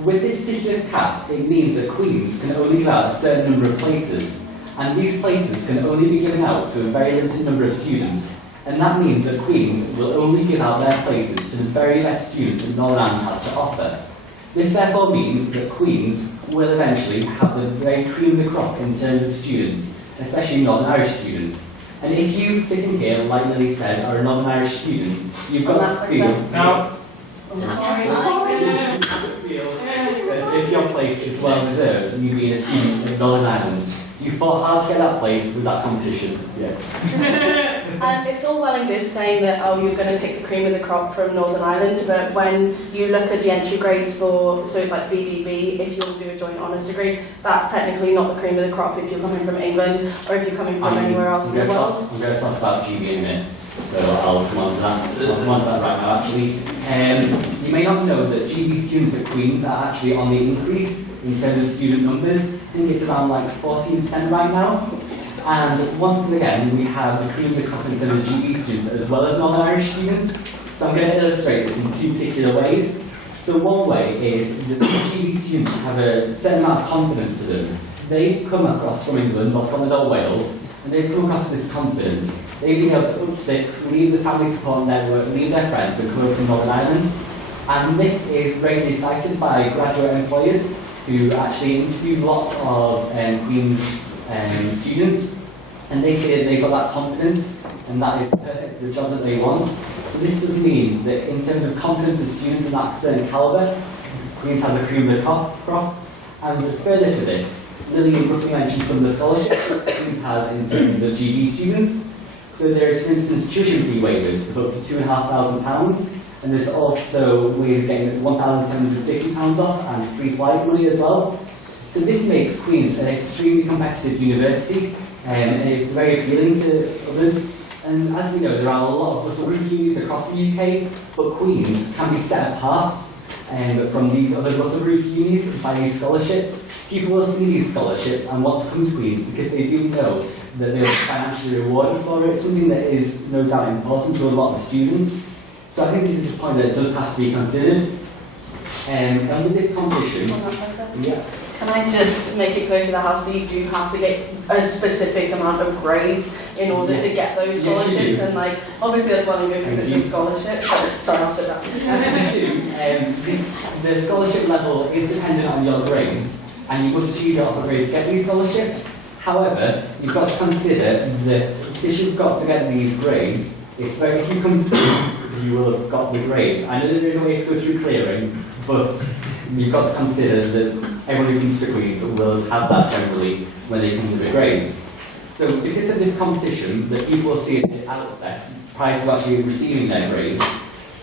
With this particular cap, it means that Queen's can only give out a certain number of places, and these places can only be given out to a very limited number of students. And that means that Queen's will only give out their places to the very best students that Northern Ireland has to offer. This therefore means that Queen's will eventually have the very cream of the crop in terms of students, especially Northern Irish students. And if you, sitting here, like Lily said, are a Northern Irish student, you've got to feel that if your place is well deserved, you being a student of Northern Ireland. You fought hard to get that place with that competition, yes. And it's all well and good saying that, oh, you're going to pick the cream of the crop from Northern Ireland, but when you look at the entry grades for, so it's like BBB, if you'll do a joint honours degree, that's technically not the cream of the crop if you're coming from England, or if you're coming from anywhere else in the world. I'm going to talk about GB in a minute, so I'll come on to that. I'll come on to that right now, actually. You may not know that GB students at Queen's are actually on the increase in terms of student numbers. I think it's around like 14% right now. And once again, we have the cream of the crop in terms of GB students as well as Northern Irish students. So I'm going to illustrate this in 2 particular ways. So one way is that the GB students have a certain amount of confidence to them. They've come across from England or Scotland or Wales, and they've come across this confidence. They've been able to up sticks, leave the family support network, leave their friends, and come over to Northern Ireland. And this is regularly cited by graduate employers who actually interview lots of Queen's students, and they say that they've got that confidence, and that is perfect for the job that they want. So this does mean that in terms of confidence of students and that certain calibre, Queen's has a cream of the crop. And further to this, Lily roughly mentioned some of the scholarships that Queen's has in terms of GB students. So there's, for instance, tuition fee waivers of up to £2,500, and there's also ways of getting £1,750 off and free flight money as well. So this makes Queen's an extremely competitive university, and it's very appealing to others. And as we know, there are a lot of Russell Group unis across the UK, but Queen's can be set apart from these other Russell Group unis by these scholarships. People will see these scholarships and want to come to Queen's because they do know that they'll be financially rewarded for it, something that is no doubt important to a lot of students. So I think this is a point that does have to be considered. And with this competition, yeah. Can I just make it clear to the House that you do have to get a specific amount of grades in order to get those scholarships? And like, obviously that's well and good because it's a scholarship. Sorry, I'll sit down. The scholarship level is dependent on your grades, and you must achieve your upper grades to get these scholarships. However, you've got to consider that because you've got to get these grades, it's very, if you come to these, you will have got the grades. I know there is a way to go through clearing, but you've got to consider that everyone who comes to Queen's will have that generally when they come to the grades. So because of this competition that people will see at the outset, prior to actually receiving their grades,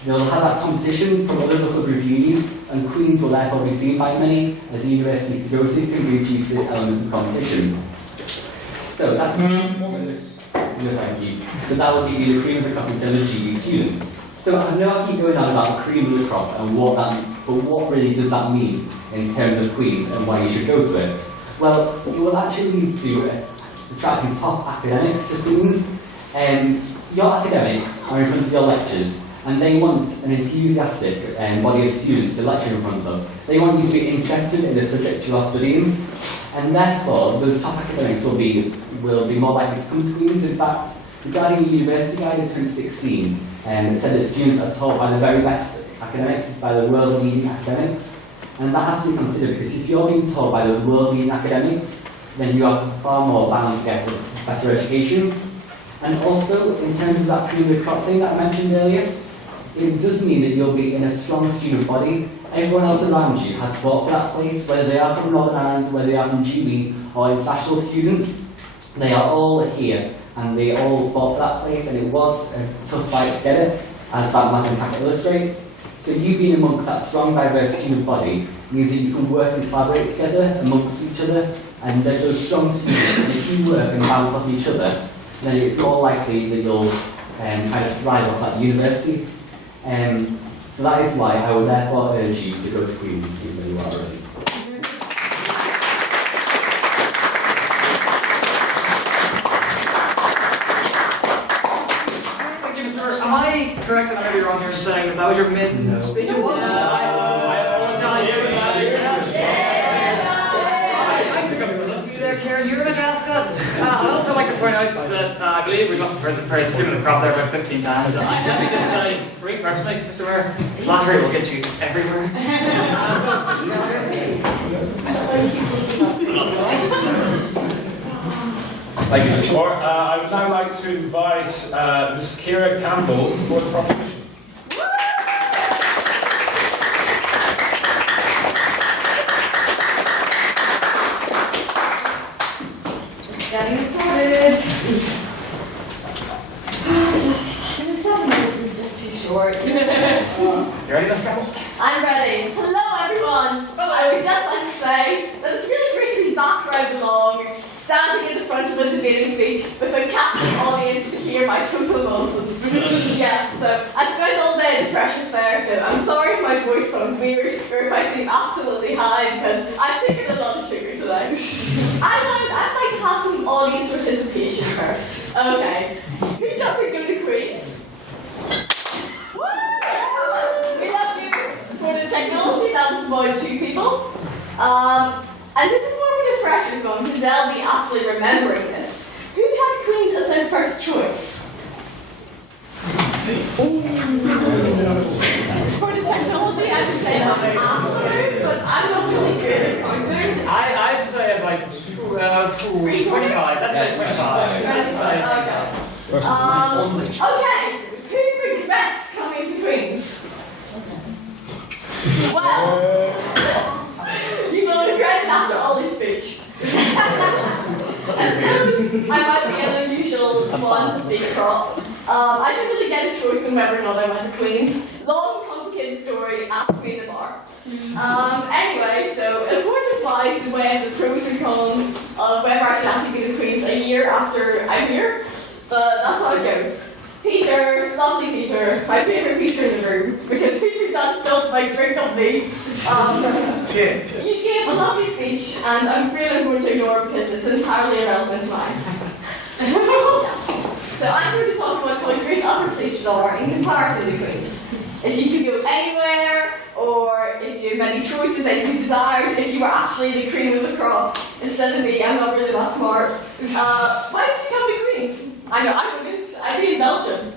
they'll have that competition from other Russell Group unis, and Queen's will therefore be seen by many as a university to go to simply due to this element of competition. So that thank you. So that will give you the cream of the crop in terms of GB students. So I know I keep going on about the cream of the crop and what that, but what really does that mean in terms of Queen's and why you should go to it? Well, it will actually lead to attracting top academics to Queen's. Your academics are in front of your lectures, and they want an enthusiastic body of students to lecture in front of. They want you to be interested in the subject you are studying, and therefore those top academics will be more likely to come to Queen's. In fact, regarding the University Guide in 2016, it said that students are taught by the very best academics, by the world-leading academics, and that has to be considered because if you're being taught by those world-leading academics, then you are far more bound to get a better education. And also, in terms of that cream of the crop thing that I mentioned earlier, it does mean that you'll be in a strong student body. Everyone else around you has fought for that place, whether they are from Northern Ireland, whether they are from GB or international students. They are all here, and they all fought for that place, and it was a tough fight to get it, as that matter of fact illustrates. So you being amongst that strong, diverse student body means that you can work and collaborate together amongst each other, and there's those strong students, and if you work and bounce off each other, then it's more likely that you'll kind of thrive off at university. So that is why I would therefore urge you to go to Queen's even though you are already. Am I correct that I may be wrong here saying that was your mid-speech? It wasn't. I apologize for that. I think I'm going to be there, Ciaran. You're going to ask that. I'd also like to point out that I believe we must have heard the phrase cream of the crop there about 15 times. Let me just say, for me personally, Mr Moor, flattery will get you everywhere. Thank you, Mr. Moore. I would now like to invite Ms Ciara Campbell for the proposition. Just getting started. 7 minutes is just too short. You ready, Ms Campbell? I'm ready. Hello, everyone. I would just like to say that it's really great to be back where I belong, standing in the front of a debating speech with a captive audience to hear my total nonsense. Yes, so I spent all day, the pressure's there, so I'm sorry if my voice sounds weird or if I seem absolutely high because I've taken a lot of sugar today. I'd like to have some audience participation first. Okay, who doesn't go to Queen's? We love you. For the technology, that was about 2 people. And this is more for the freshers one, because they'll be actually remembering this. Who has For the technology, I would say about afternoon, because I'm not really good at counting. I'd say about 25. Let's say 25. Okay, who regrets coming to Queen's? Well, you will regret it after Olly's speech. I suppose I might be an unusual one to speak for. I didn't really get a choice in whether or not I went to Queen's. Long, complicated story, ask me in the bar. Anyway, so of course it's wise to weigh the pros and cons of whether I should actually go to Queen's a year after I'm here, but that's how it goes. Peter, lovely Peter, my favourite Peter in the room, because Peter does dump my drink on me. You gave a lovely speech, and I'm really going to ignore because it's entirely irrelevant to mine. Yes. So I'm going to talk about how great other places are in comparison to Queen's. If you could go anywhere, or if you had many choices as you desired, if you were actually the cream of the crop instead of me, I'm not really that smart. Why would you come to Queen's? I know, I wouldn't. I'd be in Belgium.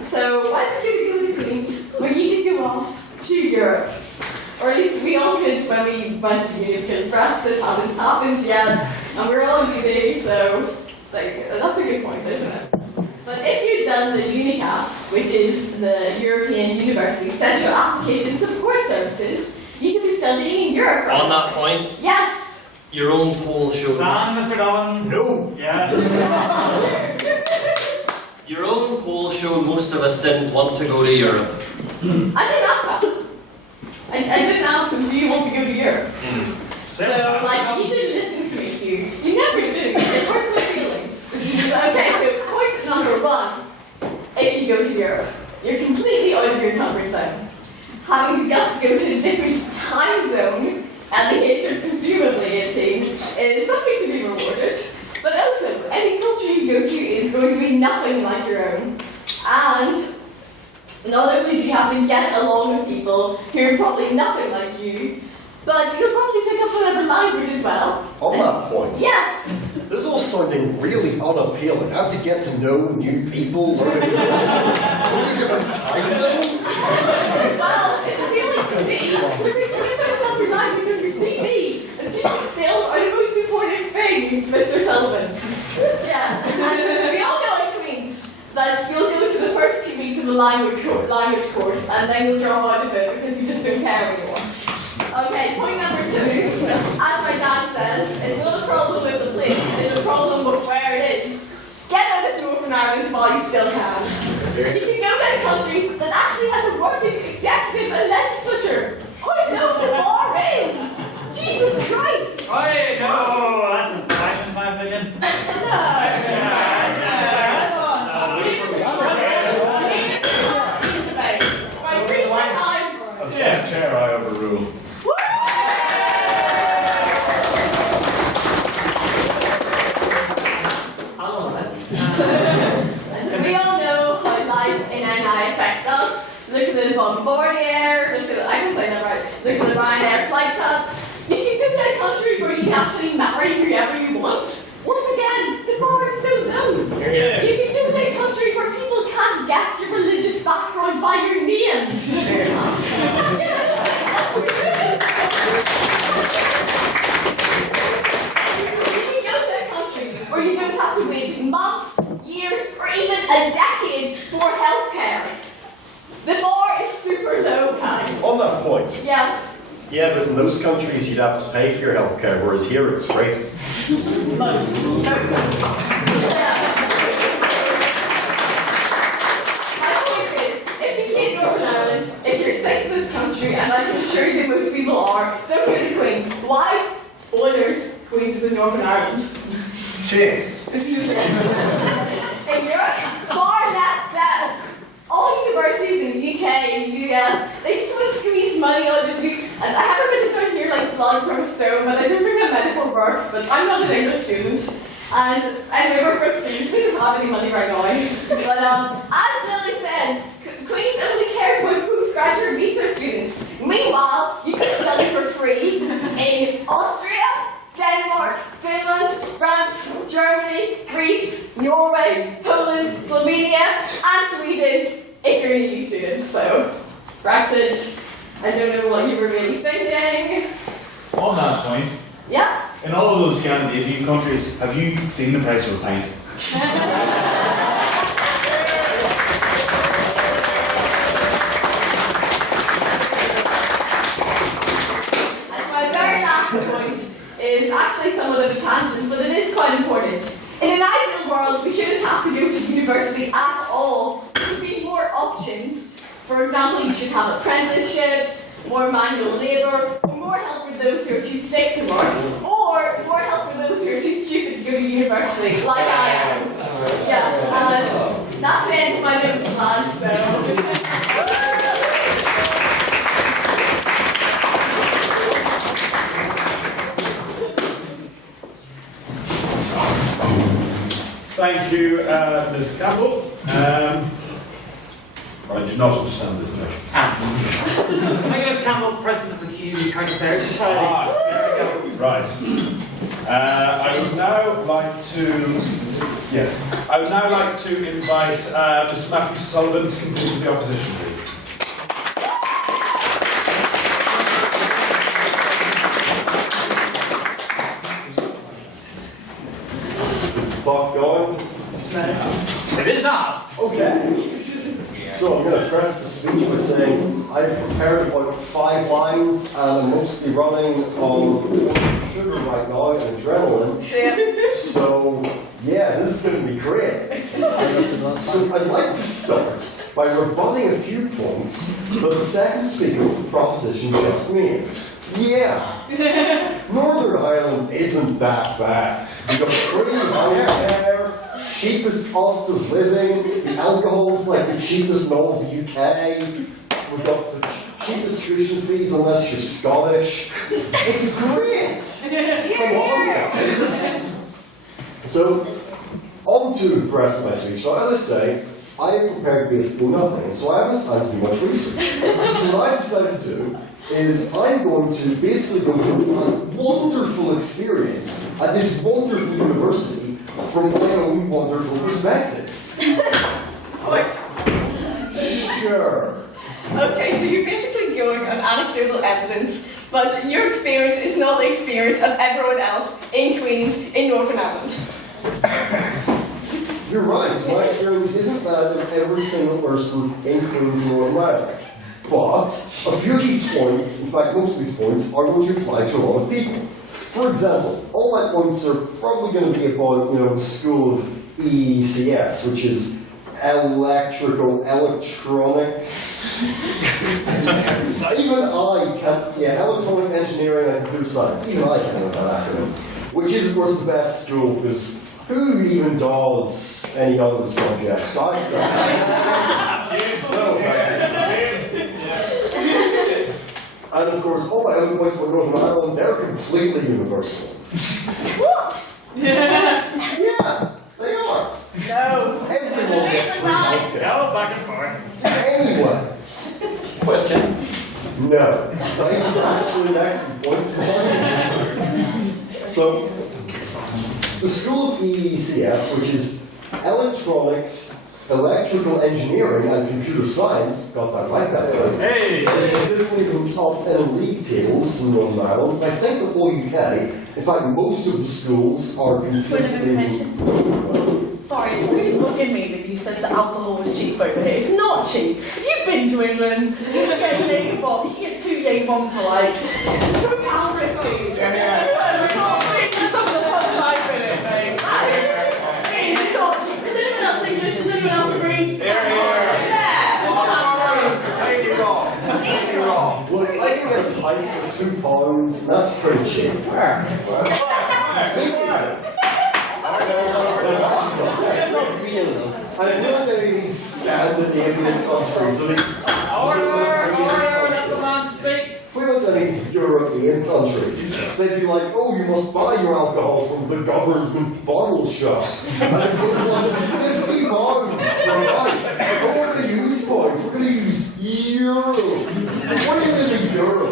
So why would you go to Queen's when you could go off to Europe? Or at least we all could when we went to uni, because Brexit hasn't happened yet, and we're all in uni, so like, that's a good point, isn't it? But if you'd done the UNICAS, which is the European University Central Application Support Services, you could be studying in Europe. On that point, Yes! your own poll shows. Stand, Mr. Dobbin. No. Yes. Your own poll showed most of us didn't want to go to Europe. I didn't ask that. I didn't ask them, do you want to go to Europe? So, like, you should listen to me, Hugh. You never do. It hurts my feelings. Okay, so point number one. If you go to Europe, you're completely out of your comfort zone. Having the guts to go to a different time zone at the age of presumably 18 is something to be rewarded. But also, any culture you go to is going to be nothing like your own. And not only do you have to get along with people who are probably nothing like you, but you'll probably pick up another language as well. On that point, Yes! this is all sounding really unappealing. I have to get to know new people, learn a new different time zone. Well, it's appealing to me. The reason I pick up another language is you see me, and secret skills are the most important thing, Mr. Sullivan. Yes, and we all know at Queen's that you'll go to the first 2 weeks of the language course, and then you'll drop out of it because you just don't care anymore. Okay, point number 2. As my dad says, it's not a problem with the place, it's a problem with where it is. Get out of Northern Ireland while you still can. You can go to a country that actually has a working executive and legislature. Oh no, the bar is! Jesus Christ! Hey, no, that's a crime in my opinion. As chair, I overrule. We all know how life in NI affects us. Look at the Bombardier, look at the, I can say that right, look at the Ryanair flight cuts. You can go to a country where you can actually marry whoever you want. Once again, the bar is so low. You can go to a country where people can't guess your religious background by your name. Where you don't have to wait months, years, or even a decade for healthcare. The bar is super low, guys. On that point, Yes, yeah, but in those countries you'd have to pay for your healthcare, whereas here it's free. most countries. Yes. My point is, if you came to Northern Ireland, if you're sick of this country, and I can assure you that most people are, don't go to Queen's. Why? Spoilers, Queen's is in Northern Ireland. Cheers. In Europe, far less debt. All universities in the UK and the US, they just want to squeeze money out of you. And I haven't been down here like blood from a stone, but I don't think that medical works, but I'm not an English student. And I'm a corporate student, we don't have any money right now. But as Lily said, Queen's only cares about postgraduate research students. Meanwhile, you can study for free in Austria, Denmark, Finland, France, Germany, Greece, Norway, Poland, Slovenia, and Sweden. you're a new student, so Brexit, I don't know what you were really thinking. On that point, Yeah? in all of those Scandinavian countries, have you seen the price of a pint? And my very last point is actually somewhat of a tangent, but it is quite important. In an ideal world, we shouldn't have to go to university at all. There should be more options. For example, you should have apprenticeships, more manual labour, or more help for those who are too sick to work, or more help for those who are too stupid to go to university, like I am. Yes, and that's the end of my little slant, so. Thank you, Ms Campbell. I do not understand this now. My name is Campbell, President of the Hugh County Affairs Society. There we go. Right. I would now like to invite Mr Matthew Sullivan to continue the opposition, please. Is the clock going? It is not. Okay. So I'm going to preface the speech with saying I've prepared about 5 lines and I'm mostly running on sugar right now and adrenaline. So yeah, this is going to be great. So I'd like to start by rebutting a few points that the second speaker of the proposition just made. Yeah, Northern Ireland isn't that bad. We've got free healthcare, cheapest costs of living, the alcohol's like the cheapest in all of the UK, we've got the cheapest tuition fees unless you're Scottish. It's great! Come on, guys. So, on to the rest of my speech. Now, as I say, I have prepared basically nothing, so I haven't time to do much research. So what I've decided to do is I'm going to basically go through a wonderful experience at this wonderful university from my own wonderful perspective. What? Sure. Okay, so you're basically going on anecdotal evidence, but your experience is not the experience of everyone else in Queens, in Northern Ireland. You're right, my experience isn't that of every single person in Queens and Northern Ireland. But a few of these points, in fact most of these points, are going to apply to a lot of people. For example, all my points are probably going to be about, the school of ECS, which is electronics. Even I can't, electronic engineering and computer science, even I can't know that acronym. Which is of course the best school, because who even does any other subjects? I And of course, all my other points for Northern Ireland, they're completely universal. What? Yeah, they are. No. Everyone gets free healthcare. No, back and forth. Anyways. Question? No. So I need to actually next points. So, the School of ECS, which is Electronics, Electrical Engineering and Computer Science, got that right that time. Hey! It's consistently from top 10 league tables in Northern Ireland, and I think the whole UK. In fact, most of the schools are consistently. Sorry, it's really bugging me that you said that alcohol was cheap over here. It's not cheap. If you've been to England, you can get a Jaeger bomb. You can get 2 Jaeger bombs for like £2.50. We're not fit for some of the pubs I've been in, mate. It is not cheap. Is anyone else English? Does anyone else agree? Yeah. Look, I can get a pint for £2, and that's pretty cheap. And if you want to any of these Scandinavian countries, at least. Order, let the man speak. If we went to any of these European countries, they'd be like, oh, you must buy your alcohol from the government bottle shop. And it's going to cost £50 for a pint. But we're going to use points, we're going to use euros. What is a euro?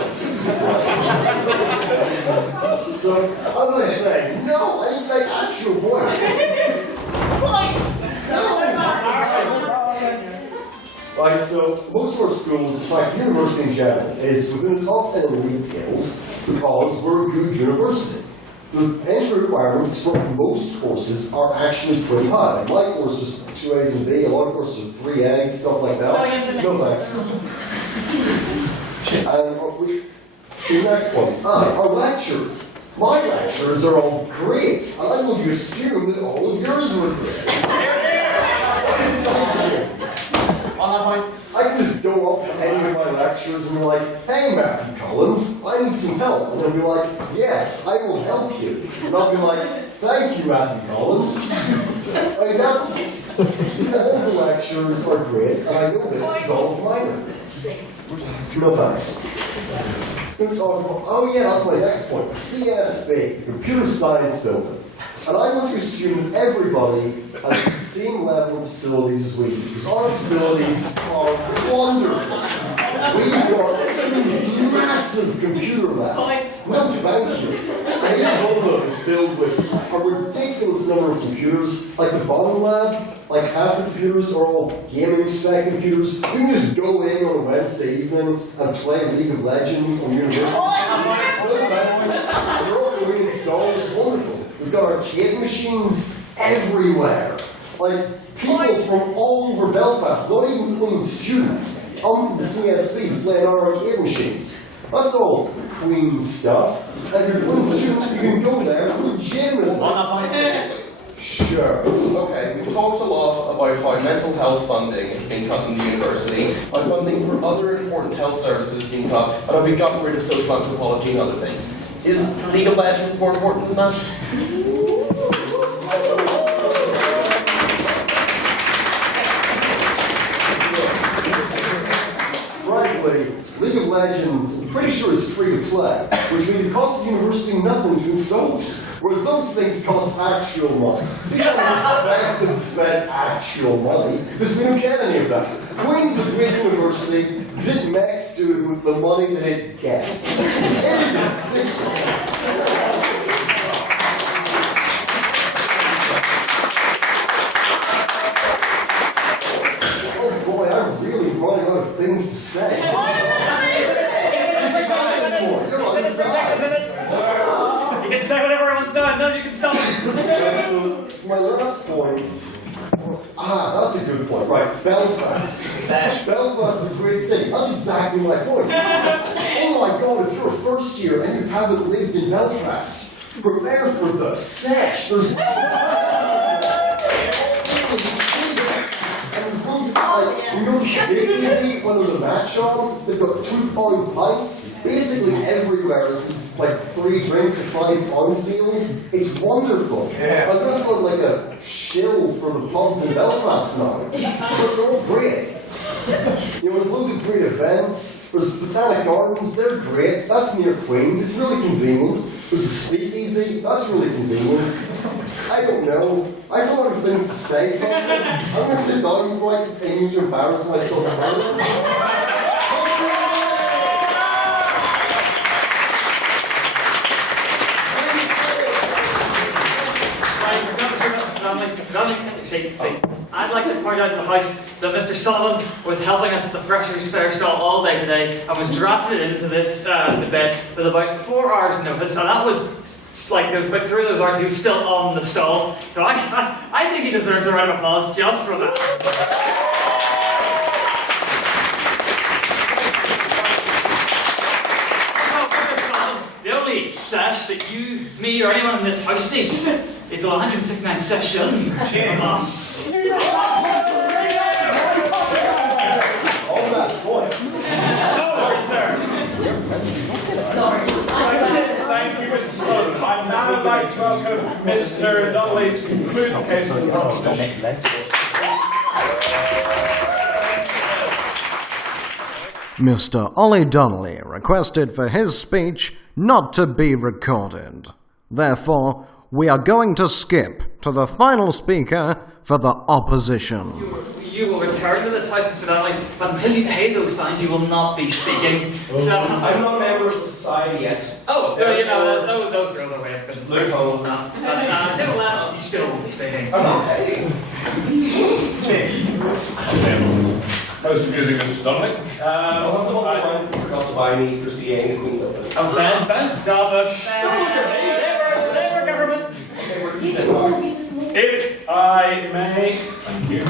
So, as I say, no, I need to make actual points. Points! No. Right, so most of our schools, in fact, university in general, is within the top 10 in the league tables because we're a good university. The entry requirements for most courses are actually pretty high. Like my course was 2 A's and B, a lot of courses are 3 A's, stuff like that. Oh, yes, no thanks. And the next one, our lectures. My lectures are all great, and I will assume that all of yours were great. I can just go up to any of my lecturers and be like, hey Matthew Collins, I need some help. And they'll be like, yes, I will help you. And I'll be like, thank you Matthew Collins. I mean, that's, all the lecturers are great, and I know this because all of mine are great. No thanks. Oh yeah, that's my next point. CSB, Computer Science Building. And I want to assume that everybody has the same level of facilities as we do, because our facilities are wonderful. We've got 2 massive computer labs. Well, thank you. And each one of them is filled with a ridiculous number of computers. Like the bottom lab, like half the computers are all gaming spec computers. You can just go in on a Wednesday evening and play League of Legends on university. They're all reinstalled, it's wonderful. We've got arcade machines everywhere. Like, people from all over Belfast, not even Queen's students, come to the CSB to play on our arcade machines. That's all Queen's stuff. And if you're a Queen's student, you can go there legitimately. Sure. Okay, we've talked a lot about how mental health funding is being cut in the university, how funding for other important health services is being cut, and how we've gotten rid of social anthropology and other things. Is League of Legends more important than that? Frankly, League of Legends, I'm pretty sure is free to play, which means it costs the university nothing to install this. Whereas those things cost actual money. We don't expect them to spend actual money, because we don't get any of that. Queen's a great university, because it makes do with the money that it gets. It is efficient. Oh boy, I'm really running out of things to say. You can say whatever everyone's done, no, you can stop. So, my last point. That's a good point. Right, Belfast. Belfast is a great city. That's exactly my point. Oh my god, if you're a first year and you haven't lived in Belfast, prepare for the sesh. There's you know, Speakeasy, when there's a match on, they've got 2 pound pints. Basically everywhere there's like 3 drinks for £5 deals. It's wonderful. Yeah. I'm just like a shill for the pubs in Belfast now. But they're all great. You know, there's loads of great events. There's Botanic Gardens, they're great. That's near Queen's, it's really convenient. There's a Speakeasy, that's really convenient. I don't know. I don't know what things to say. I'm going to sit down before I continue to embarrass myself further. I'd like to point out to the House that Mr Sullivan was helping us at the Freshers' Fair stall all day today and was drafted into this debate with about 4 hours notice, and that was like there was about 3 of those hours he was still on the stall. So I think he deserves a round of applause just for that. The only sesh that you, me, or anyone in this house needs is the 169 sessions of us. All that points. No worries, sir. Sorry. Thank you, Mr. Sullivan. I'd now like to welcome Mr. Donnelly to conclude the case for the proposition. Mr. Olly Donnelly requested for his speech not to be recorded. Therefore, we are going to skip to the final speaker for the opposition. You will return to this house, Mr. Donnelly, but until you pay those fines, you will not be speaking. So, I'm not a member of the society yet. Oh, no, you know, those are other way of nevertheless, you still won't be speaking. I'm not paying. opposed to abusing Mr Donnelly. I forgot to buy me for CA in the Queen's Open. Belfast, Dobbin. Labour government. If I may, thank you.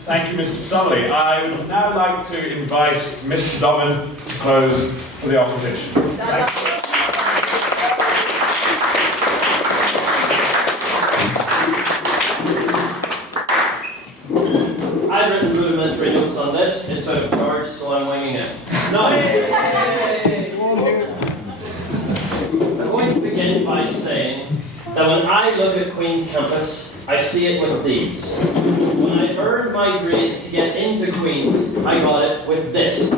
Thank you, Mr Donnelly. I would now like to invite Mr Dobbin to close for the opposition. Thank you. I've written rudimentary notes on this. It's out of charge, so I'm winging it. Now, I'm going to begin by saying that when I look at Queen's Campus, I see it with these. When I earned my grades to get into Queen's, I got it with this.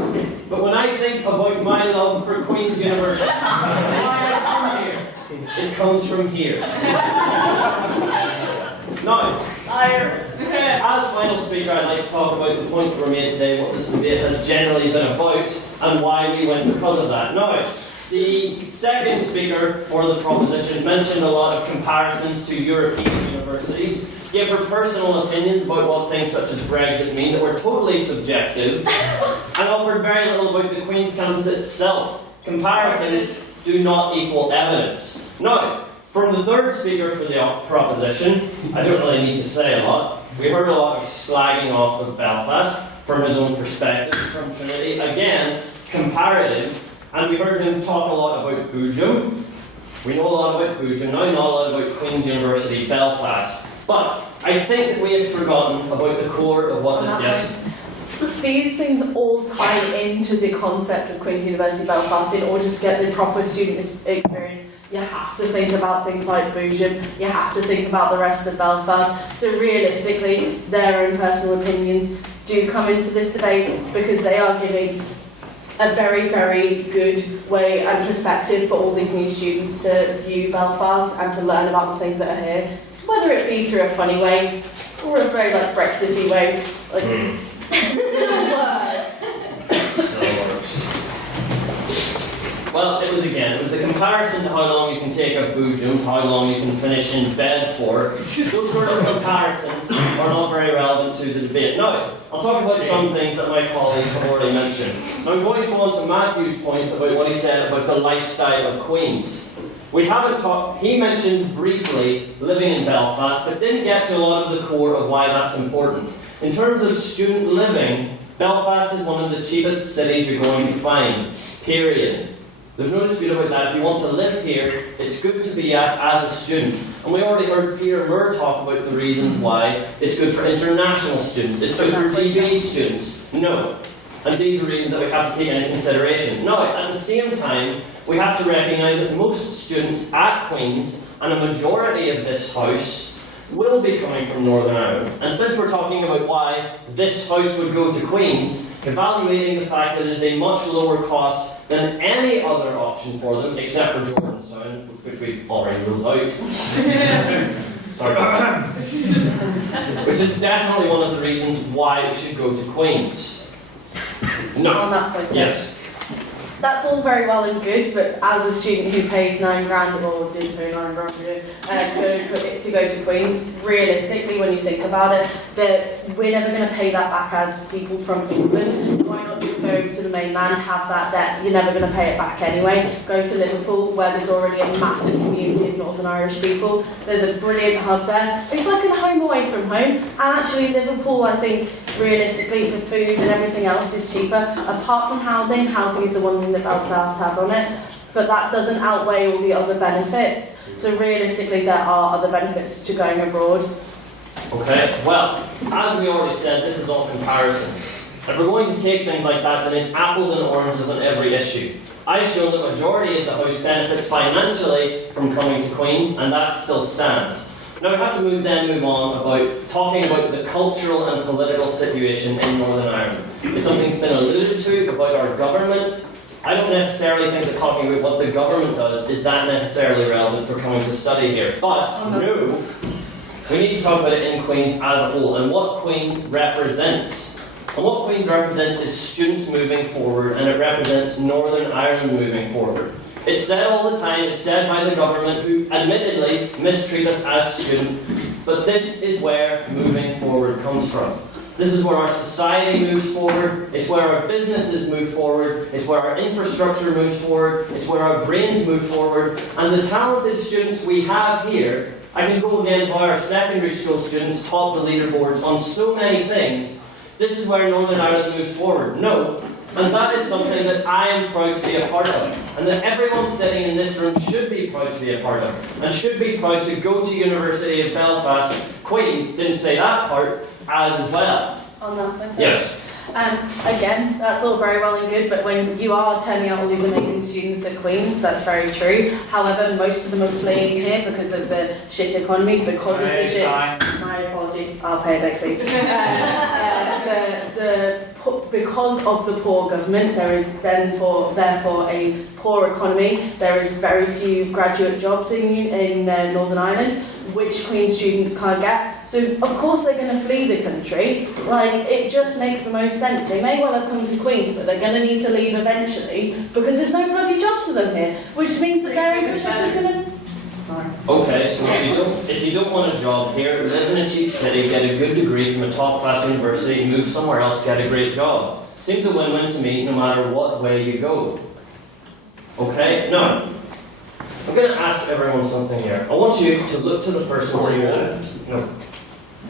But when I think about my love for Queen's University, why I come here, it comes from here. Now, as final speaker, I'd like to talk about the points that were made today, what this debate has generally been about, and why we went because of that. Now, the second speaker for the proposition mentioned a lot of comparisons to European universities, gave her personal opinions about what things such as Brexit mean that were totally subjective, and offered very little about the Queen's Campus itself. Comparisons do not equal evidence. Now, from the third speaker for the proposition, I don't really need to say a lot. We heard a lot of slagging off of Belfast from his own perspective, from Trinity. Again, comparative. And we heard him talk a lot about Boojum. We know a lot about Boojum, now not a lot about Queen's University, Belfast. But I think that we have forgotten about the core of what this is. These things all tie into the concept of Queen's University Belfast. In order to get the proper student experience, you have to think about things like Boojum, you have to think about the rest of Belfast. So realistically, their own personal opinions do come into this debate because they are giving a very, very good way and perspective for all these new students to view Belfast and to learn about the things that are here. Whether it be through a funny way or a very like Brexity way, like it still works. Well, it was the comparison to how long you can take a Boojum, how long you can finish in bed for. Those sort of comparisons are not very relevant to the debate. Now, I'll talk about some things that my colleagues have already mentioned. I'm going to go on to Matthew's points about what he said about the lifestyle of Queen's. We haven't talked, he mentioned briefly living in Belfast, but didn't get to a lot of the core of why that's important. In terms of student living, Belfast is one of the cheapest cities you're going to find, period. There's no dispute about that. If you want to live here, it's good to be at as a student. And we already heard Peter Moor talk about the reasons why it's good for international students. It's good for GB students. No. And these are reasons that we have to take into consideration. Now, at the same time, we have to recognise that most students at Queen's, and a majority of this house, will be coming from Northern Ireland. And since we're talking about why this house would go to Queen's, evaluating the fact that it is a much lower cost than any other option for them, except for Jordanstown, which we've already ruled out. Sorry. Which is definitely one of the reasons why it should go to Queen's. No. On that point, yes. That's all very well and good, but as a student who pays £9 or didn't pay £9 to go to Queen's, realistically, when you think about it, that we're never going to pay that back as people from England. Why not just go to the mainland, have that debt? You're never going to pay it back anyway. Go to Liverpool, where there's already a massive community of Northern Irish people. There's a brilliant hub there. It's like a home away from home. And actually, Liverpool, I think, realistically, for food and everything else is cheaper. Apart from housing is the one thing that Belfast has on it, but that doesn't outweigh all the other benefits. So realistically, there are other benefits to going abroad. Okay, well, as we already said, this is all comparisons. If we're going to take things like that, then it's apples and oranges on every issue. I've shown the majority of the house benefits financially from coming to Queen's, and that still stands. Now we have to move on about talking about the cultural and political situation in Northern Ireland. It's something that's been alluded to about our government. I don't necessarily think that talking about what the government does is that necessarily relevant for coming to study here. But no, we need to talk about it in Queen's as a whole and what Queen's represents. And what Queen's represents is students moving forward, and it represents Northern Ireland moving forward. It's said all the time, it's said by the government, who admittedly mistreat us as students, but this is where moving forward comes from. This is where our society moves forward, it's where our businesses move forward, it's where our infrastructure moves forward, it's where our brains move forward, and the talented students we have here, I can go again to our secondary school students, top the leaderboards on so many things. This is where Northern Ireland moves forward. No. And that is something that I am proud to be a part of. And that everyone sitting in this room should be proud to be a part of. And should be proud to go to University of Belfast. Queen's didn't say that part as well. On that, that's yes. Again, that's all very well and good, but when you are turning out all these amazing students at Queen's, that's very true. However, most of them are fleeing here because of the shit economy, because of the shit. My apologies, I'll pay it next week. Because of the poor government, there is therefore a poor economy. There is very few graduate jobs in Northern Ireland, which Queen's students can't get. So of course they're going to flee the country. Like, it just makes the most sense. They may well have come to Queen's, but they're going to need to leave eventually because there's no bloody jobs for them here, which means that their infrastructure's going to... Okay, so if you don't want a job here, live in a cheap city, get a good degree from a top-class university, move somewhere else, get a great job. Seems a win-win to me, no matter what way you go. Okay, now, I'm going to ask everyone something here. I want you to look to the person to your left. No.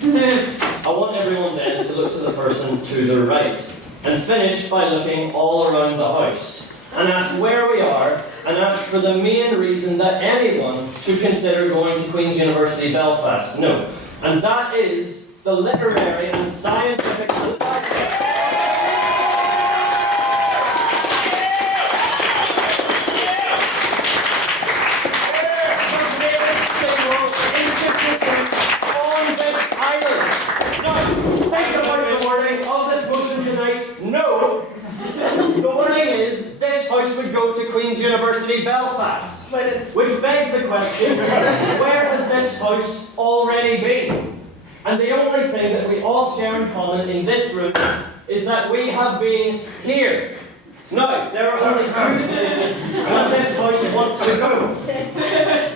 I want everyone then to look to the person to the right, and finish by looking all around the house. And ask where we are, and ask for the main reason that anyone should consider going to Queen's University Belfast. No. And that is the Literary and Scientific Society. On this island. Now, think about the wording of this motion tonight. No. The wording is, this house would go to Queen's University Belfast. Which begs the question, where has this house already been? And the only thing that we all share in common in this room is that we have been here. Now, there are only two places that this house wants to go.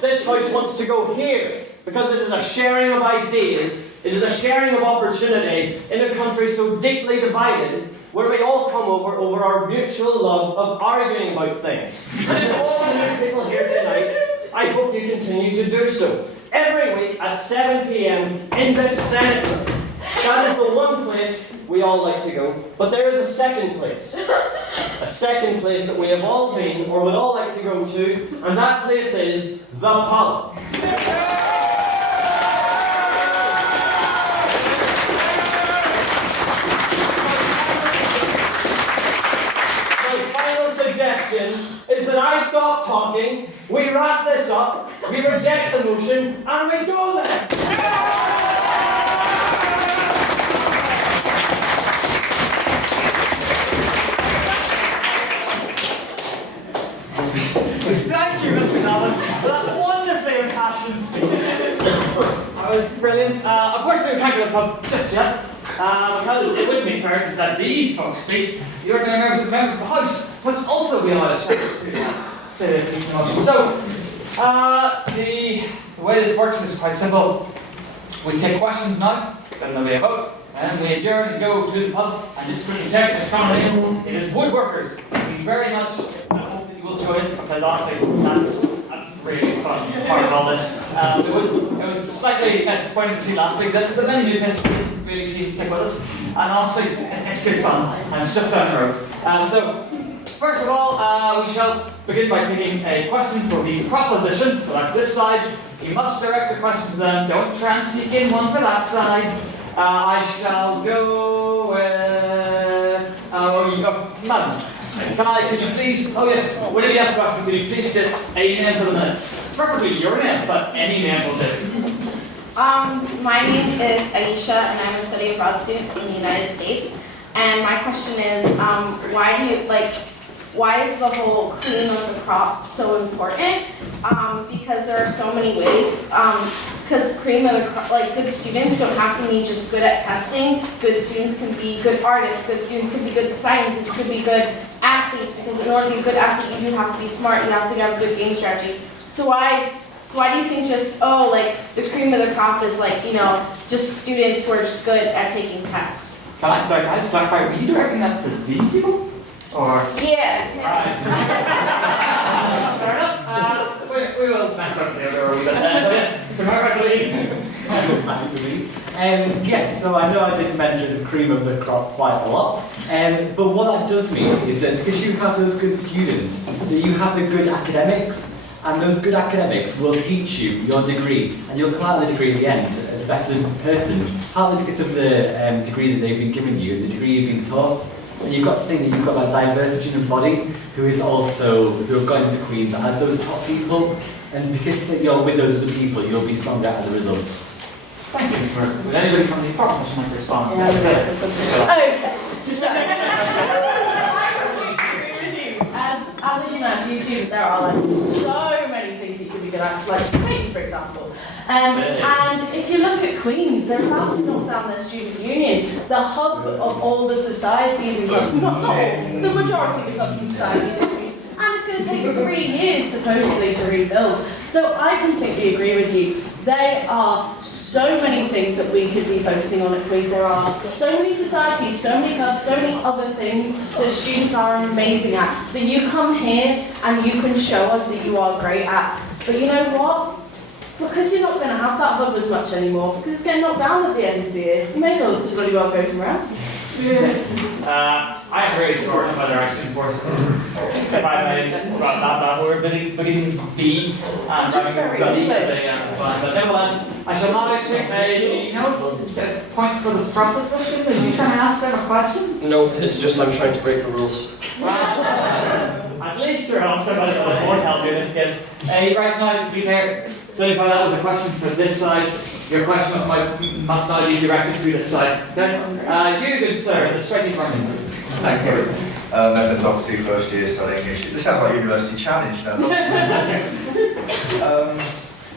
This house wants to go here, because it is a sharing of ideas, it is a sharing of opportunity in a country so deeply divided, where we all come over our mutual love of arguing about things. And to all the new people here tonight, I hope you continue to do so. Every week at 7 p.m. in this Senate room. That is the one place we all like to go. But there is a second place. A second place that we have all been, or would all like to go to, and that place is the pub. Suggestion is that I stop talking, we wrap this up, we reject the motion, and we go there! Thank you, Mr. Dobbin, for that wonderfully impassioned speech. That was brilliant. Unfortunately, we can't go to the pub just yet. Because it wouldn't be fair to let these folks speak. The ordinary members of the House must also be allowed a chance to say their piece of motion. So, the way this works is quite simple. We take questions now, then there'll be a vote, and we adjourn and go to the pub, and just quickly check the family. It is woodworkers. Thank you very much. I hope that you will join us, because honestly, that's a really fun part of all this. It was slightly disappointing to see last week that many new faces really seem to stick with us, and honestly, it's good fun, and it's just down the road. So, first of all, we shall begin by taking a question for the proposition. So that's this side. You must direct the question to them. Don't try and sneak in one for that side. I shall go with... Madam. Could you please... Oh yes, whenever you ask a question, could you please state a name for the minutes? Preferably your name, but any name will do. My name is Aisha, and I'm a study abroad student in the United States. And my question is, why is the whole cream of the crop so important? Because there are so many ways. Because cream of the crop, good students don't have to be just good at testing. Good students can be good artists. Good students can be good scientists. Could be good athletes. Because in order to be a good athlete, you do have to be smart. You have to have a good game strategy. So why do you think the cream of the crop is just students who are just good at taking tests? Can I just clarify, were you directing that to these people? Or? Yeah. Fair enough. We will mess up the other wee bit then. So, Yes, so I know I did mention the cream of the crop quite a lot, but what that does mean is that because you have those good students, that you have the good academics, and those good academics will teach you your degree, and you'll come out of the degree at the end as a better person, partly because of the degree that they've been giving you, the degree you've been taught. And you've got to think that you've got that diverse student body who have gone into Queen's as those top people, and because you're with those other people, you'll be stronger as a result. Thank you, Mr. Would anybody from the department like to respond? Okay. So, as a humanities student, there are like so many things you could be good at, like Queen, for example. And if you look at Queen's, they're about to knock down their student union, the hub of all the societies in Queen's, not all, the majority of the hubs and societies in Queen's, and it's going to take 3 years supposedly to rebuild. So I completely agree with you. There are so many things that we could be focusing on at Queen's. There are so many societies, so many hubs, so many other things that students are amazing at, that you come here and you can show us that you are great at. But you know what? Because you're not going to have that hub as much anymore, because it's getting knocked down at the end of the year, you may as well bloody well go somewhere else. I agree with George about direction, of course. If I may, that word, but even B and driving study. But nevertheless, I shall now take a point for the proposition. Are you trying to ask them a question? No, it's just I'm trying to break the rules. At least you're also going to more help you in this case. Right now, be there. So if that was a question for this side, your question must now be directed to this side. Okay? You, good sir, the striking running. Thank you. Member Doxy, first year studying English. This sounds like University Challenge now.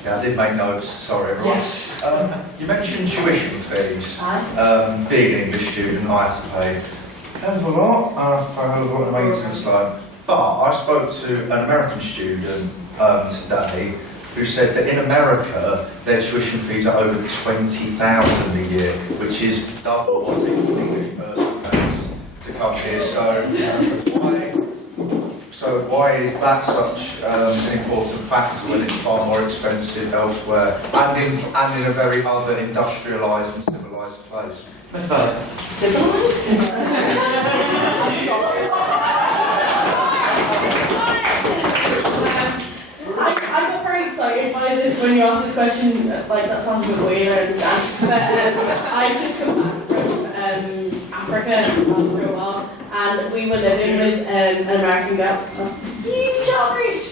Yeah, I did make notes, sorry everyone. Yes. You mentioned tuition fees. Being an English student, I have to pay a hell of a lot. I have to pay a hell of a lot of maintenance loan. But I spoke to an American student today who said that in America their tuition fees are over $20,000 a year, which is double what an English person pays to come here. So why is that such an important factor when it's far more expensive elsewhere and in a very other industrialised and civilised place? What's that? Civilised? I'm sorry. I got very excited by this when you asked this question. Like, that sounds a bit weird, I understand. But I just come back from Africa for a while, and we were living with an American girl. Huge outreach!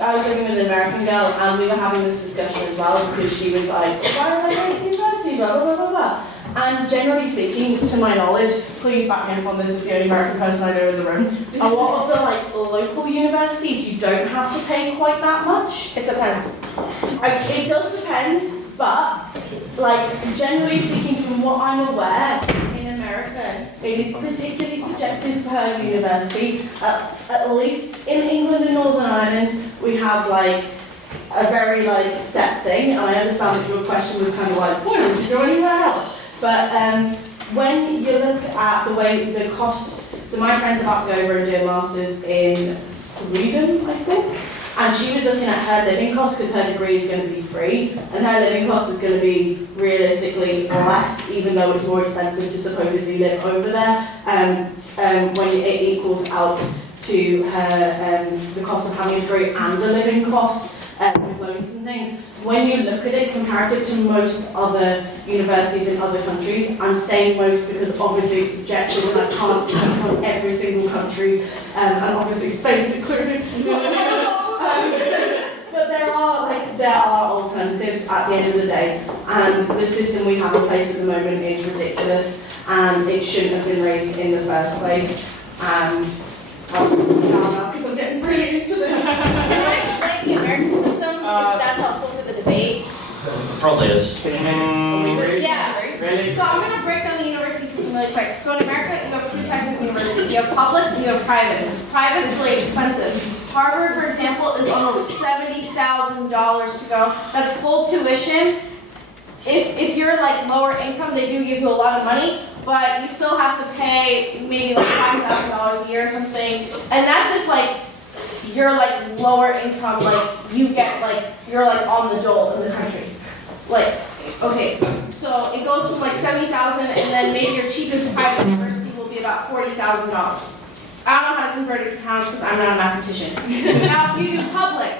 I was living with an American girl, and we were having this discussion as well, because she was like, why are they going to university, blah, blah, blah, blah, blah. And generally speaking, to my knowledge, please back me up on this, as the only American person I know in the room, a lot of the local universities, you don't have to pay quite that much. It depends. It does depend, but generally speaking, from what I'm aware, in America, it is particularly subjective per university. At least in England and Northern Ireland, we have a very set thing. And I understand that your question was kind of why would you go anywhere else? But when you look at the way the cost, so my friend's about to go over and do a master's in Sweden, I think, and she was looking at her living costs because her degree is going to be free, and her living cost is going to be realistically less, even though it's more expensive to supposedly live over there, when it equals out to her the cost of having a degree and the living cost with loans and things. When you look at it comparative to most other universities in other countries, I'm saying most because obviously it's subjective and I can't speak on every single country, and obviously Spain's included. But there are alternatives at the end of the day, and the system we have in place at the moment is ridiculous, and it shouldn't have been raised in the first place. And I'll put it down now because I'm getting really into this. Can I explain the American system? If that's helpful for the debate. Probably is. Yeah. Really? So I'm going to break down the university system really quick. So in America, you have two types of universities. You have public and you have private. Private is really expensive. Harvard, for example, is almost $70,000 to go. That's full tuition if you're like lower income, they do give you a lot of money, but you still have to pay maybe like $5,000 a year or something. And that's if like you're like lower income, like you get like you're like on the dole in the country. Like, okay, so it goes from like 70,000, and then maybe your cheapest private university will be about $40,000. I don't know how to convert it to pounds because I'm not a mathematician. Now, if you do public,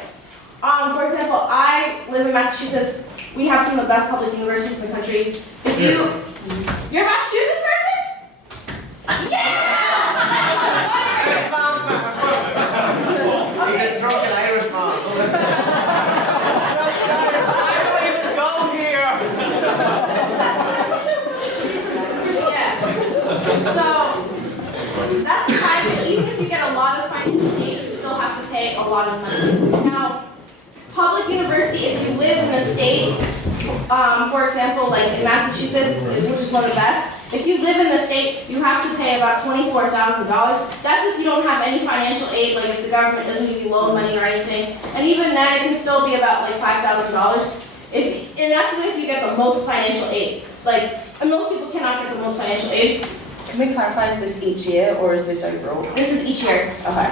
for example, I live in Massachusetts. We have some of the best public universities in the country. If you're a Massachusetts person? Yeah! He's a drunken Irishman. I don't even go here. Yeah. So that's private. Even if you get a lot of financial aid, you still have to pay a lot of money. Now, public university, if you live in a state, for example, like in Massachusetts, which is one of the best, if you live in the state, you have to pay about $24,000. That's if you don't have any financial aid, like if the government doesn't give you loan money or anything. And even then, it can still be about like $5,000. And that's if you get the most financial aid. Like, and most people cannot get the most financial aid. Can we clarify, is this each year or is this overall? This is each year. Okay.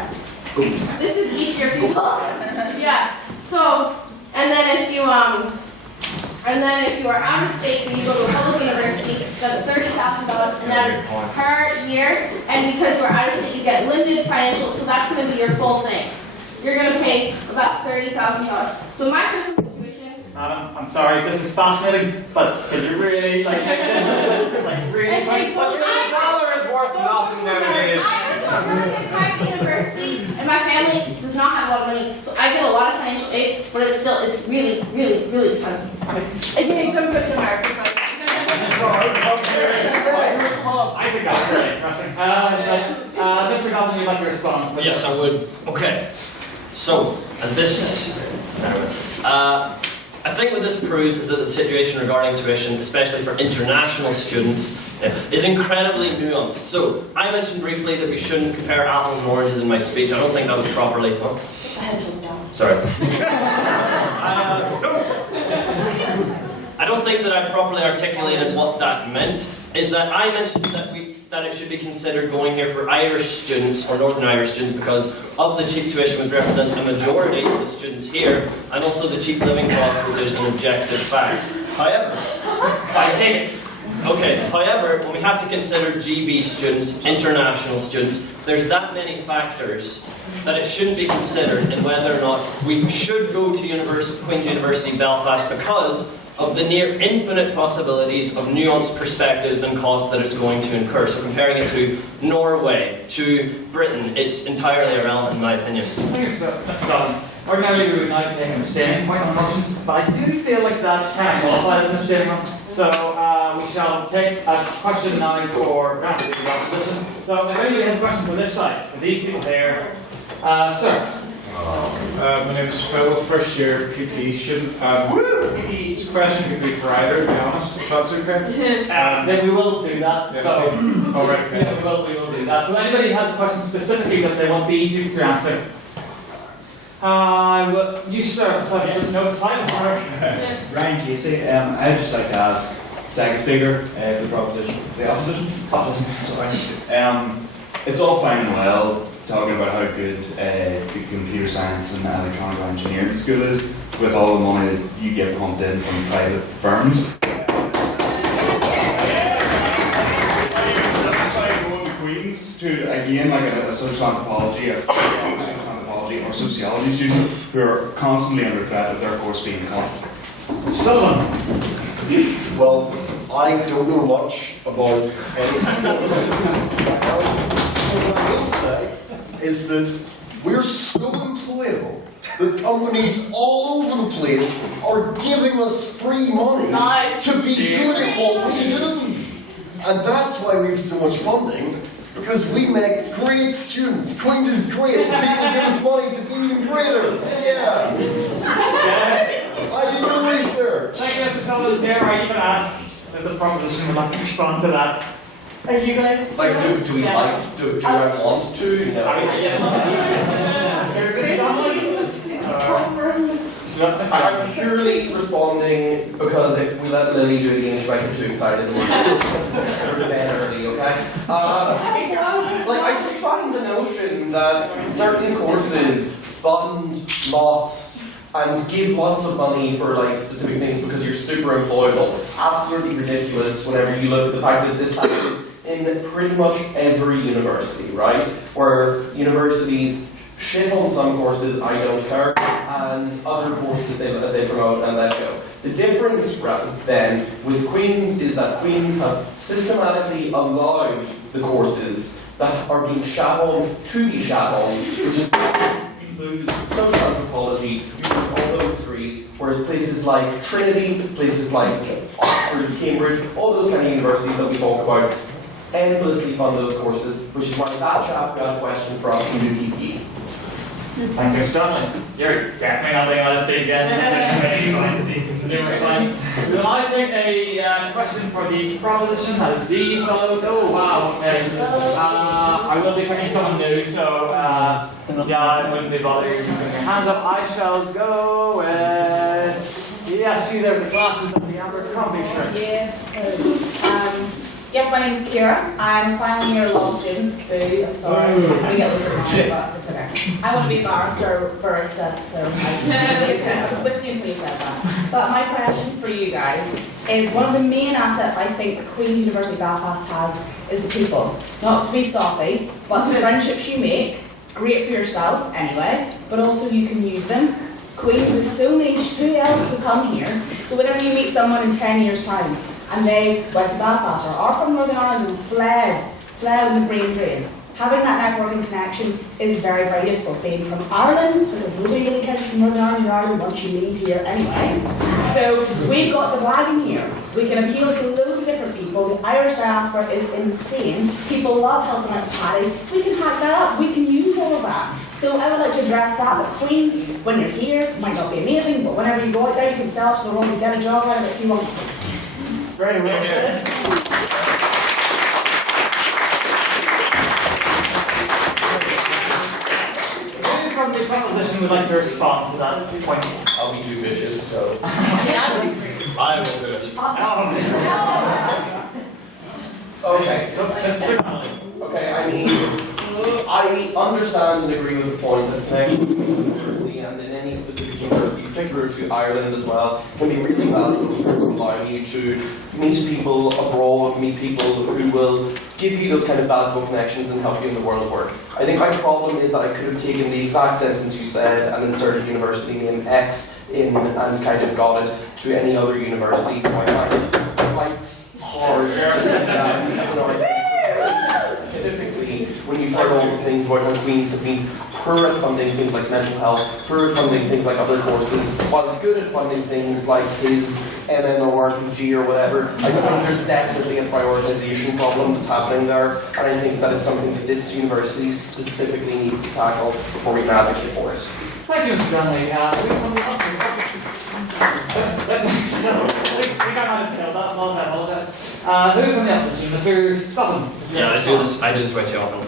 This is each year, people. Yeah. So, and then if you are out of state and you go to a public university, that's $30,000, and that is per year. And because you're out of state, you get limited financial, so that's going to be your full thing. You're going to pay about $30,000. So my personal situation. Madam, I'm sorry, this is fascinating, but can you really like take this? Like really? $1 is worth nothing nowadays. I went to a really good private university, and my family does not have a lot of money, so I get a lot of financial aid, but it still is really, really, really expensive. Okay, don't go to America. I think that's very interesting. Mr. Dobbin, you'd like to respond? Yes, I would. Okay. So, and this, I think what this proves is that the situation regarding tuition, especially for international students, is incredibly nuanced. So, I mentioned briefly that we shouldn't compare apples and oranges in my speech. I don't think that was properly. Oh. Sorry. I don't think that I properly articulated what that meant. Is that I mentioned that it should be considered going here for Irish students or Northern Irish students because of the cheap tuition, which represents a majority of the students here, and also the cheap living costs, which is an objective fact. However, I take it. Okay, however, when we have to consider GB students, international students, there's that many factors that it shouldn't be considered in whether or not we should go to Queen's University Belfast because of the near infinite possibilities of nuanced perspectives and costs that it's going to incur. So comparing it to Norway, to Britain, it's entirely irrelevant in my opinion. Thank you, Mr. Dobbin. Ordinarily we would now take an abstaining point on motions, but I do feel like that can qualify as an abstaining one. So we shall take a question now for granted the opposition. So if anybody has a question for this side, for these people there, sir. My name is Phil, first year PP. PP's question could be for either, to be honest, if that's okay. Then we will do that. Yeah, So, all right, okay. yeah, we will do that. So anybody has a question specifically that they want these people to answer? You sir, no silence. Ryan Casey, I'd just like to ask second speaker for the proposition. The opposition? Sorry. It's all fine and well talking about how good the computer science and electronic engineering school is with all the money that you get pumped in from private firms. Queens to again like a social anthropology or sociology student who are constantly under threat of their course being cut. Sullivan. Well, I don't know much about any sport. What I will say is that we're so employable that companies all over the place are giving us free money to be good at what we do. And that's why we have so much funding, because we make great students. Queen's is great. People give us money to be even greater. Yeah. I did your research. Thank you, Mr. Sullivan. Dare I even ask that the proposition would like to respond to that? Are you guys? Like, do we like? Do I want to? No. I'm purely responding because if we let Lily do the English, I get too excited. We'll go to bed early, okay? Like, I just find the notion that certain courses fund lots and give lots of money for like specific things because you're super employable. Absolutely ridiculous whenever you look at the fact that this happens in pretty much every university, right? Where universities shit on some courses, I don't care, and other courses they promote and let go. The difference then with Queen's is that Queen's have systematically allowed the courses that are being shat on to be shat on, which is you lose social anthropology, you lose all those degrees, whereas places like Trinity, places like Oxford, Cambridge, all those kind of universities that we talk about, endlessly fund those courses, which is why that chap got a question for us in UPP. Thank you, Mr. Donnelly. You're definitely not being honest again. Will I take a question for the proposition? That is these fellows. Oh, wow. Okay. I will be picking someone new, so yeah, I wouldn't be bothered putting your hands up. I shall go with. Yes, you there with the glasses and the Abercrombie shirt. Yeah. Yes, my name is Ciara. I'm a final year law student. Boo, I'm sorry. I get looked at but it's okay. I want to be a barista, so I was with you until you said that. But my question for you guys is one of the main assets I think that Queen's University Belfast has is the people. Not to be soppy, but the friendships you make, great for yourself anyway, but also you can use them. Queen's is so niche, who else would come here? So whenever you meet someone in 10 years' time, and they went to Belfast or are from Northern Ireland and fled in the brain drain. Having that networking connection is very, very useful. Being from Ireland, because nobody really cares from Northern Ireland or Ireland once you leave here anyway. So we've got the wagon here. We can appeal to loads of different people. The Irish diaspora is insane. People love helping out the party. We can hack that up. We can use all of that. So I would like to address that. The Queens, when you're here, might not be amazing, but whenever you go out there, you can sell to the world and get a job out of it if you want. Very well said. Who from the proposition would like to respond to that point? I'll be too vicious, so. I will do it. Okay, I mean, I understand and agree with the point that connection between the university and in any specific university, particularly to Ireland as well, can be really valuable in terms of allowing you to meet people abroad, meet people who will give you those kind of valuable connections and help you in the world of work. I think my problem is that I could have taken the exact sentence you said and inserted university name X in and kind of got it to any other university, so I find it quite hard to set that as an argument. Specifically, when you've heard all the things about how Queen's have been poor at funding things like mental health, poor at funding things like other courses, while good at funding things like his MMORPG or whatever, I just think there's definitely a prioritisation problem that's happening there, and I think that it's something that this university specifically needs to tackle before we can advocate for it. Thank you, Mr. Donnelly. We got who from the opposition? Mr. Dobbin. Yeah, I do this way too often.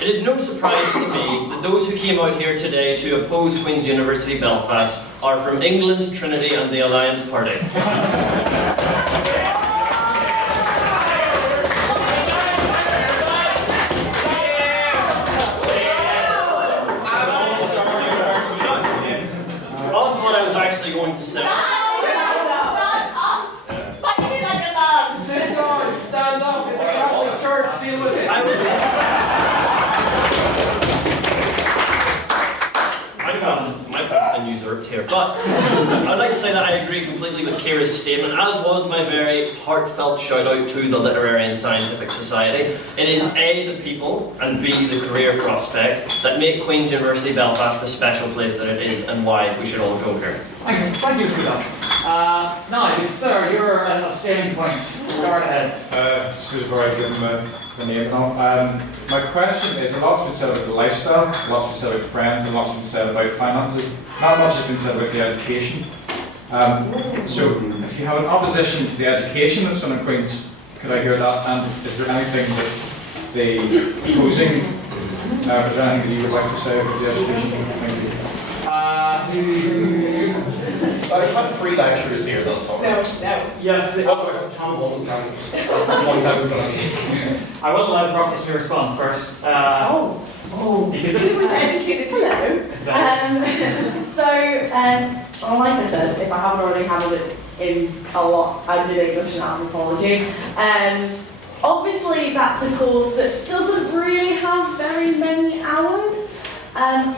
It is no surprise to me that those who came out here today to oppose Queen's University Belfast are from England, Trinity and the Alliance Party. On to what I was actually going to say. Sit down, stand up, it's a Catholic church, deal with it. My point's been usurped here, but I'd like to say that I agree completely with Ciara's statement, as was my very heartfelt shout out to the Literary and Scientific Society. It is A, the people, and B, the career prospects that make Queen's University Belfast the special place that it is and why we should all go here. Thank you for that. Now, good sir, you're an abstaining point. Start ahead. Excuse me, I give him the name now. My question is, a lot's been said about the lifestyle, a lot's been said about friends, a lot's been said about finances. Not much has been said about the education. So, if you have an opposition to the education that's done in Queen's, could I hear that? And is there anything that the opposing, is there anything that you would like to say about the education? Thank you. I've had 3 lecturers here thus far. No. Yes, the What about Campbell was that? I will allow the prof to respond first. He was educated. Hello. Well, like I said, if I haven't already handled it in a lot, I did English and anthropology. Obviously, that's a course that doesn't really have very many hours. And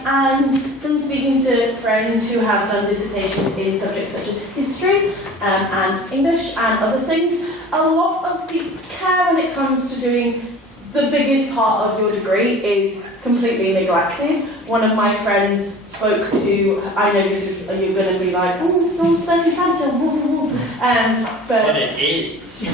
from speaking to friends who have done dissertations in subjects such as history and English and other things, a lot of the care when it comes to doing the biggest part of your degree is completely neglected. One of my friends spoke to, I know this is, you're going to be like, oh, it's all so fragile, But it is.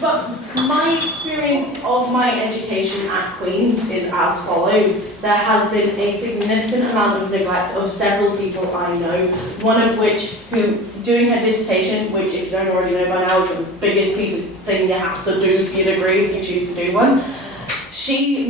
But my experience of my education at Queen's is as follows. There has been a significant amount of neglect of several people I know, one of which who, doing her dissertation, which if you don't already know by now is the biggest piece of thing you have to do for your degree if you choose to do one. She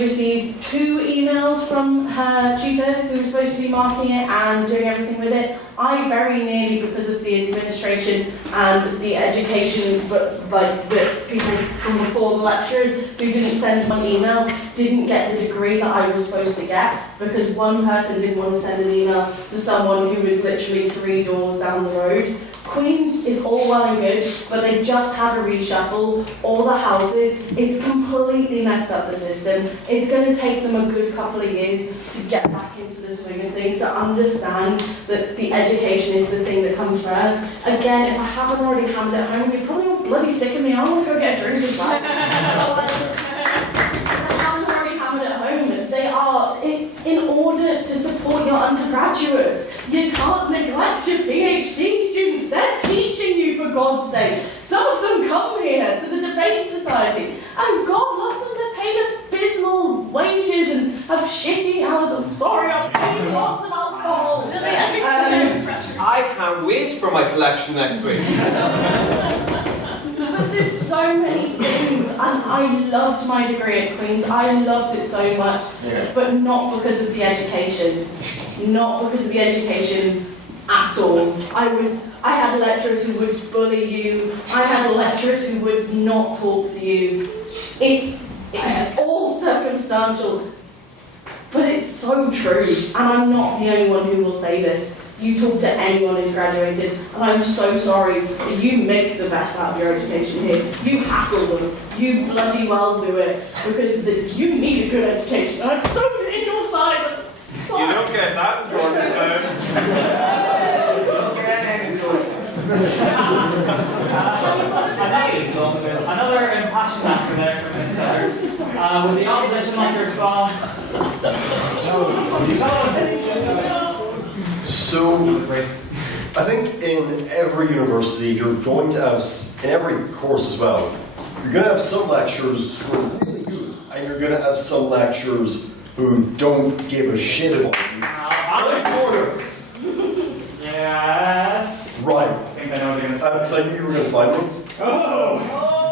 received 2 emails from her tutor who was supposed to be marking it and doing everything with it. I very nearly, because of the administration and the education, but like the people from before the lecturers who didn't send one email, didn't get the degree that I was supposed to get because one person didn't want to send an email to someone who was literally 3 doors down the road. Queen's is all well and good, but they just had a reshuffle. All the houses, it's completely messed up the system. It's going to take them a good couple of years to get back into the swing of things, to understand that the education is the thing that comes first. Again, if I haven't already hammered it home, you're probably all bloody sick of me. I want to go get a drink as well. They are, in order to support your undergraduates, you can't neglect your PhD students. They're teaching you, for God's sake. Some of them come here to the debate society, and God love them, they're paid abysmal wages and have shitty hours. I'm sorry, I'm paying lots of alcohol. I can't wait for my collection next week. But there's so many things, and I loved my degree at Queen's. I loved it so much, but not because of the education. Not because of the education at all. I had lecturers who would bully you. I had lecturers who would not talk to you. It's all circumstantial, but it's so true. And I'm not the only one who will say this. You talk to anyone who's graduated, and I'm so sorry, but you make the best out of your education here. You hassle them. You bloody well do it, because you need a good education. And I'm so in your side. You don't get that in Georgetown. Another impassioned answer there from Ms Vetter. Would the opposition like to respond? So, I think in every university, you're going to have, in every course as well, you're going to have some lecturers who are really good, and you're going to have some lecturers who don't give a shit about you. Order. Yes. Right. I think I know what you're going to say. Because I knew you were going to find one. Oh!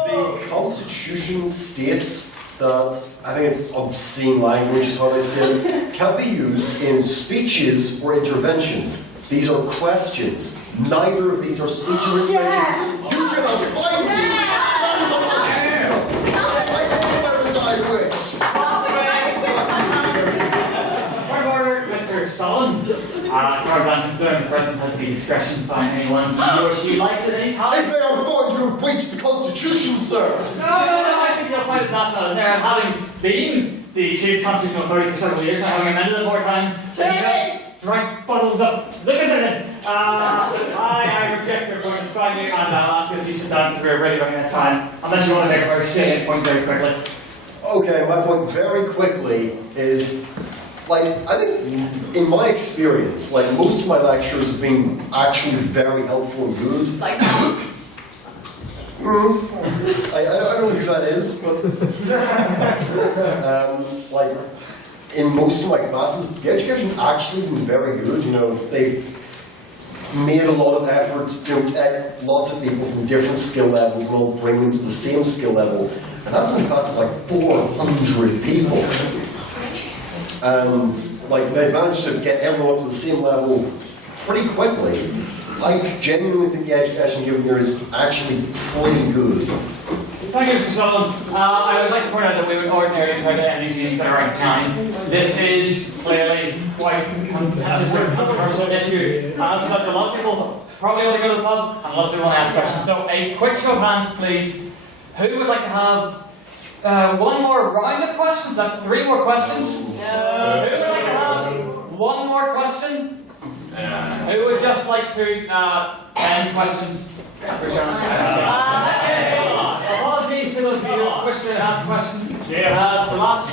The Constitution states that, I think it's obscene language is how I stated, can't be used in speeches or interventions. These are questions. Neither of these are speeches or interventions. You cannot find me! Point of order, Mr. Sullivan. As far as I'm concerned, the President has the discretion to find anyone he or she likes at any time. If they are going to breach the Constitution, sir! No, I think you'll find that that's not in there. And having been the chief constitutional authority for several years, now having amended it 4 times, drink bottles up. Look at it. I reject your point of find you, and I'll ask you if you sit down because we're really running out of time. Unless you want to make a very salient point very quickly. Okay, my point very quickly is, like, I think in my experience, like, most of my lectures have been actually very helpful and good. Like I don't know who that is, but like, in most of my classes, the education's actually been very good. You know, they've made a lot of effort to take lots of people from different skill levels and all bring them to the same skill level. And that's in a class of like 400 people. And like they've managed to get everyone up to the same level pretty quickly. I genuinely think the education given here is actually pretty good. Thank you, Mr. Sullivan. I would like to point out that we would ordinarily try to end these meetings at around 9. This is clearly quite contentious or controversial issue. As such, a lot of people probably want to go to the pub, and a lot of people want to ask questions. So, a quick show of hands, please. Who would like to have one more round of questions? That's 3 more questions. No. Who would like to have one more question? Who would just like to end questions? Apologies to those of you who wish to ask questions. The last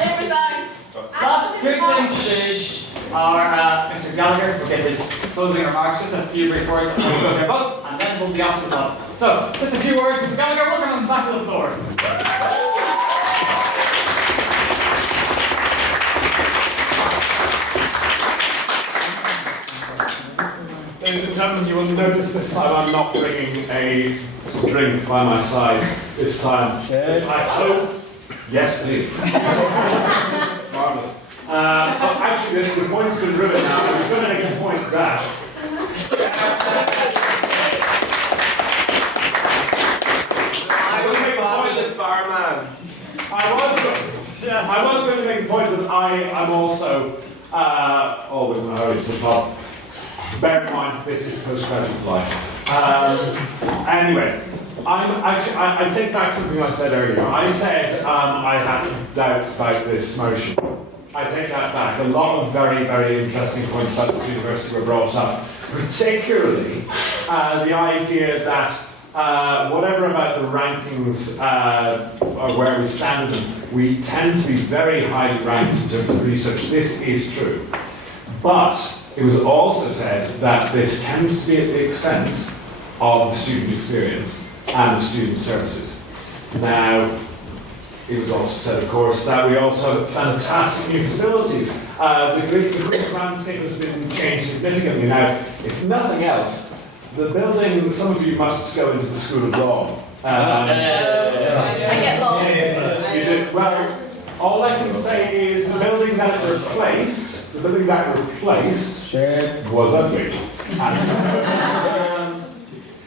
2 things to do are Mr Gallagher will get his closing remarks, just a few brief words, and we'll go to their vote, and then we'll be off to the pub. So, just a few words. Mr Gallagher, welcome back to the floor. Ladies and gentlemen, you will notice this time I'm not bringing a drink by my side this time. Which I hope. Yes, please. Marvellous. But actually, the point's been ruined now. I was going to make a point back. I will make a point this barman. I was going to make a point that I'm also always in a hurry to the pub. Bear in mind, this is postgraduate life. Anyway, I take back something I said earlier. I said I had doubts about this motion. I take that back. A lot of very, very interesting points about this university were brought up. Particularly the idea that whatever about the rankings or where we stand in them, we tend to be very highly ranked in terms of research. This is true. But it was also said that this tends to be at the expense of the student experience and of student services. Now, it was also said, of course, that we also have fantastic new facilities. The Greek landscape has been changed significantly. Now, if nothing else, the building, some of you must go into the School of Law. I get lost. You did, well, all I can say is the building that replaced was ugly.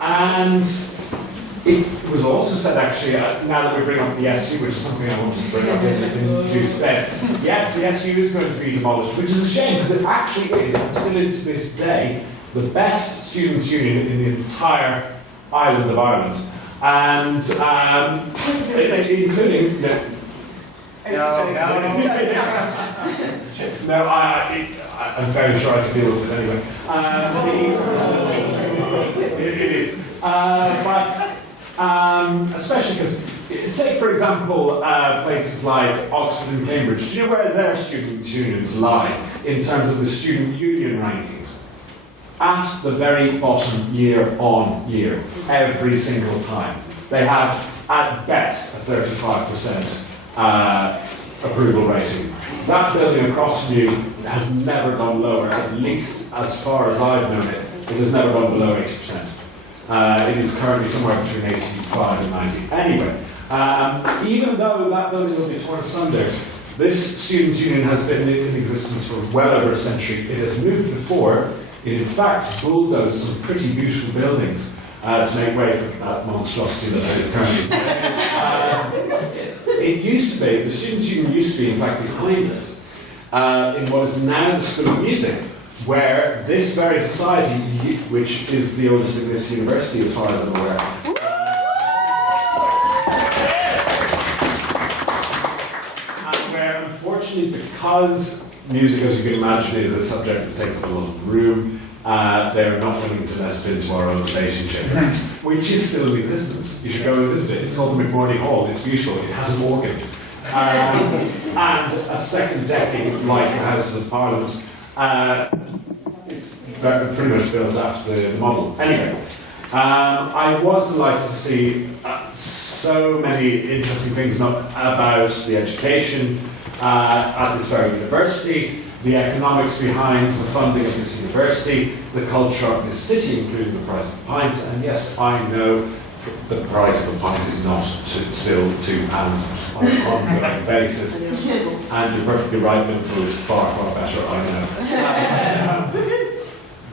And it was also said, actually, now that we bring up the SU, which is something I wanted to bring up in due stead, yes, the SU is going to be demolished, which is a shame, because it actually is, and still is to this day, the best students' union in the entire island of Ireland. And including... No, I'm very sure I can deal with it anyway. It is. But especially because, take for example, places like Oxford and Cambridge. Do you know where their student unions lie in terms of the student union rankings? At the very bottom, year on year, every single time. They have, at best, a 35%. Approval rating. That building across from you has never gone lower, at least as far as I've known it. It has never gone below 80%. It is currently somewhere between 85 and 90. Anyway, even though that building will be torn asunder, this students' union has been in existence for well over a century. It has moved before. It in fact bulldozed some pretty beautiful buildings to make way for that monstrosity that it is currently. It used to be, the students' union used to be, in fact, behind us, in what is now the School of Music, where this very society, which is the oldest in this university, as far as I'm aware, and where, unfortunately, because music, as you can imagine, is a subject that takes up a lot of room, they're not willing to let us into our own relationship, which is still in existence. You should go and visit it. It's called the McMorney Hall. It's beautiful. It has an organ. And a second decking like the Houses of Parliament. It's pretty much built after the model. Anyway, I was delighted to see so many interesting things about the education at this very university, the economics behind the funding of this university, the culture of this city, including the price of pints, and yes, I know the price of a pint is not still £2 on an ongoing basis. And you're perfectly right, Liverpool is far, far better, I know.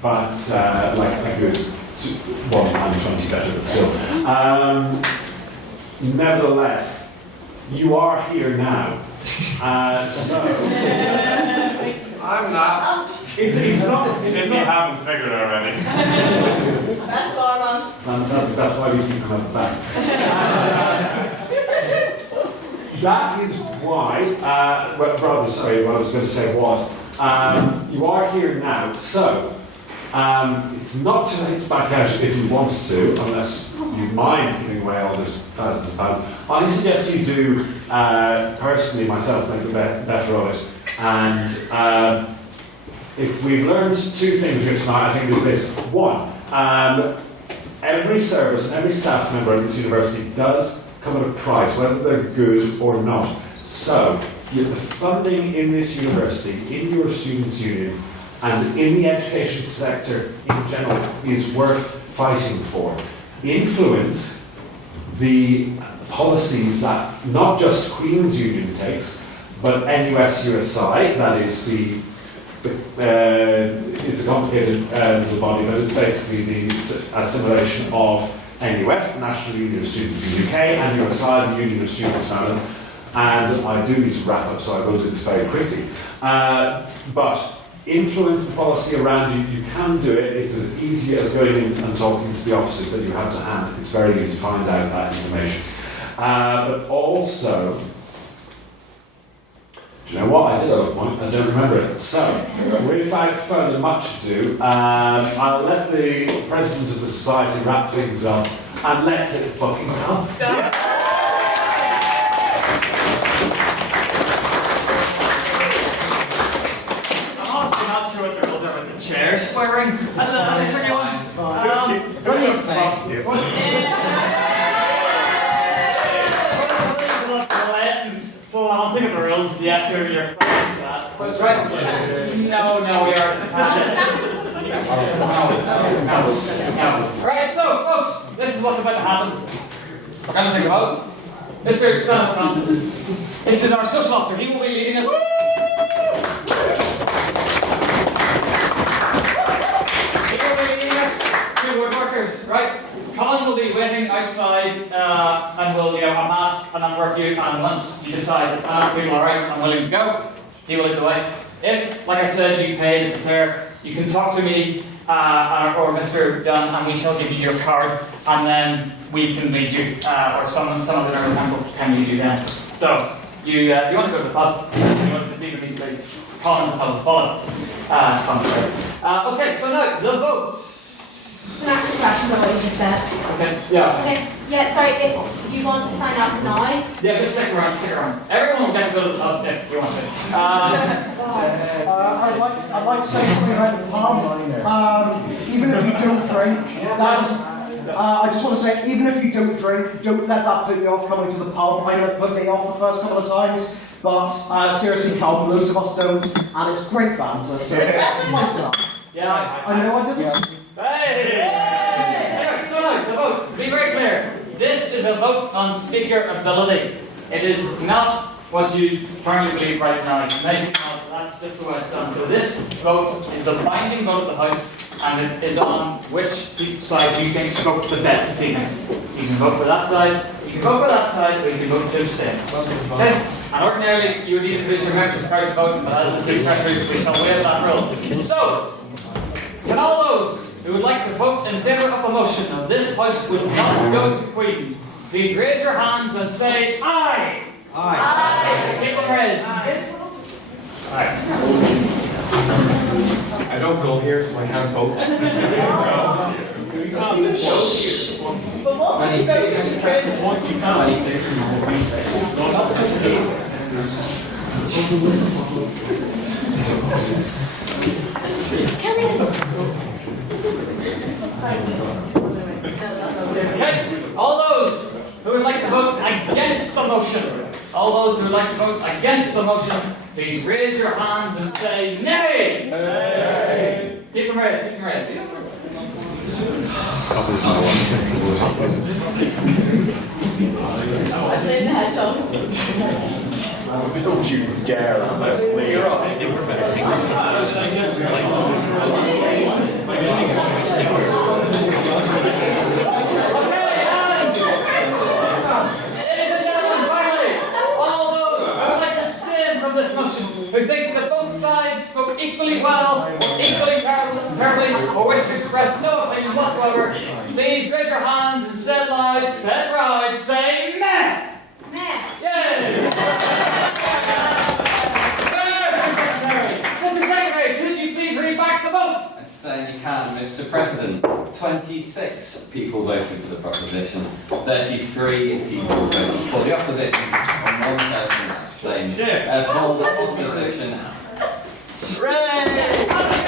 But like a good £1.20 better, but still. Nevertheless, you are here now. So I'm not. It's not. If you haven't figured it already. That's far on. Fantastic. That's why we keep coming back. That is why. Well, rather, sorry. What I was going to say was, you are here now. So it's not too late to back out if you want to, unless you mind giving away all those thousands of pounds. I suggest you do personally, myself, make the better of it. And if we've learned two things here tonight, I think it's this. One, every service and every staff member at this university does come at a price, whether they're good or not. So, the funding in this university, in your students' union, and in the education sector in general is worth fighting for. Influence the policies that not just Queen's Union takes, but NUS-USI, that is it's a complicated little body, but it's basically the assimilation of NUS, the National Union of Students in the UK, and USI, the Union of Students in Ireland. And I do need to wrap up, so I will do this very quickly. But influence the policy around you. You can do it. It's as easy as going in and talking to the officers that you have to hand. It's very easy to find out that information. But also, do you know what? I did at a point, I don't remember it. So, without further much ado, I'll let the president of the society wrap things up, and let's hit the fucking hell. Chair swearing as a tricky one. Brilliant thing. Flaunting of the rules, yes, you're fine with that. That's right. No, we are. No. Alright, so, folks, this is what's about to happen. We're going to take a vote. Mr. Sullivan, this is our social officer. He will be leading us. Woodworkers, right? Colin will be waiting outside and will, a mask and unwork you, and once you decide that people are right and willing to go, he will lead the way. If, like I said, you paid the fare, you can talk to me or Mr. Dunn, and we shall give you your card, and then we can lead you, or some of the member council can lead you then. So, do you want to go to the pub? You want to leave immediately? Colin will follow. Okay, so now, the votes. It's an actual question of what you just said. Okay, yeah. Okay, yeah, sorry, if you want to sign up now. Yeah, just stick around. Everyone will get to go to the pub if you want to. I'd like to say something about the pub. Even if you don't drink, I just want to say, even if you don't drink, don't let that put you off coming to the pub. I know it put me off the first couple of times, but seriously, Calvin, loads of us don't, and it's great banter. So yeah, I know I didn't. Hey! Anyway, so now, the vote. To be very clear, this is a vote on speaker ability. It is not what you currently believe right now. It's nice, that's just the way it's done. So this vote is the binding vote of the House, and it is on which side you think spoke the best this evening. You can vote for that side, you can vote for that side, or you can vote to abstain. Okay? And ordinarily, you would need to produce your membership prior to voting, but as the state secretary, we shall waive that rule. So, can all those who would like to vote in favour of the motion of this House would not go to Queen's, please raise your hands and say aye. Aye. Aye. Keep them raised. Aye. I don't go here, so I can't vote. But what can you vote Okay, all those who would like to vote against the motion, all those who would like to vote against the motion, please raise your hands and say nay. Nay. Keep them raised, keep them raised. I played the hedgehog. Don't you dare. Who think that both sides spoke equally well, equally terribly, or wish to express no opinion whatsoever, please raise your hands and said loud, said proud, say meh! Meh! Yay! Mr. Secretary, could you please read back the vote? I certainly can, Mr. President. 26 people voted for the proposition, 33 people voted for the opposition, and 1 person abstained. For the opposition. Hooray!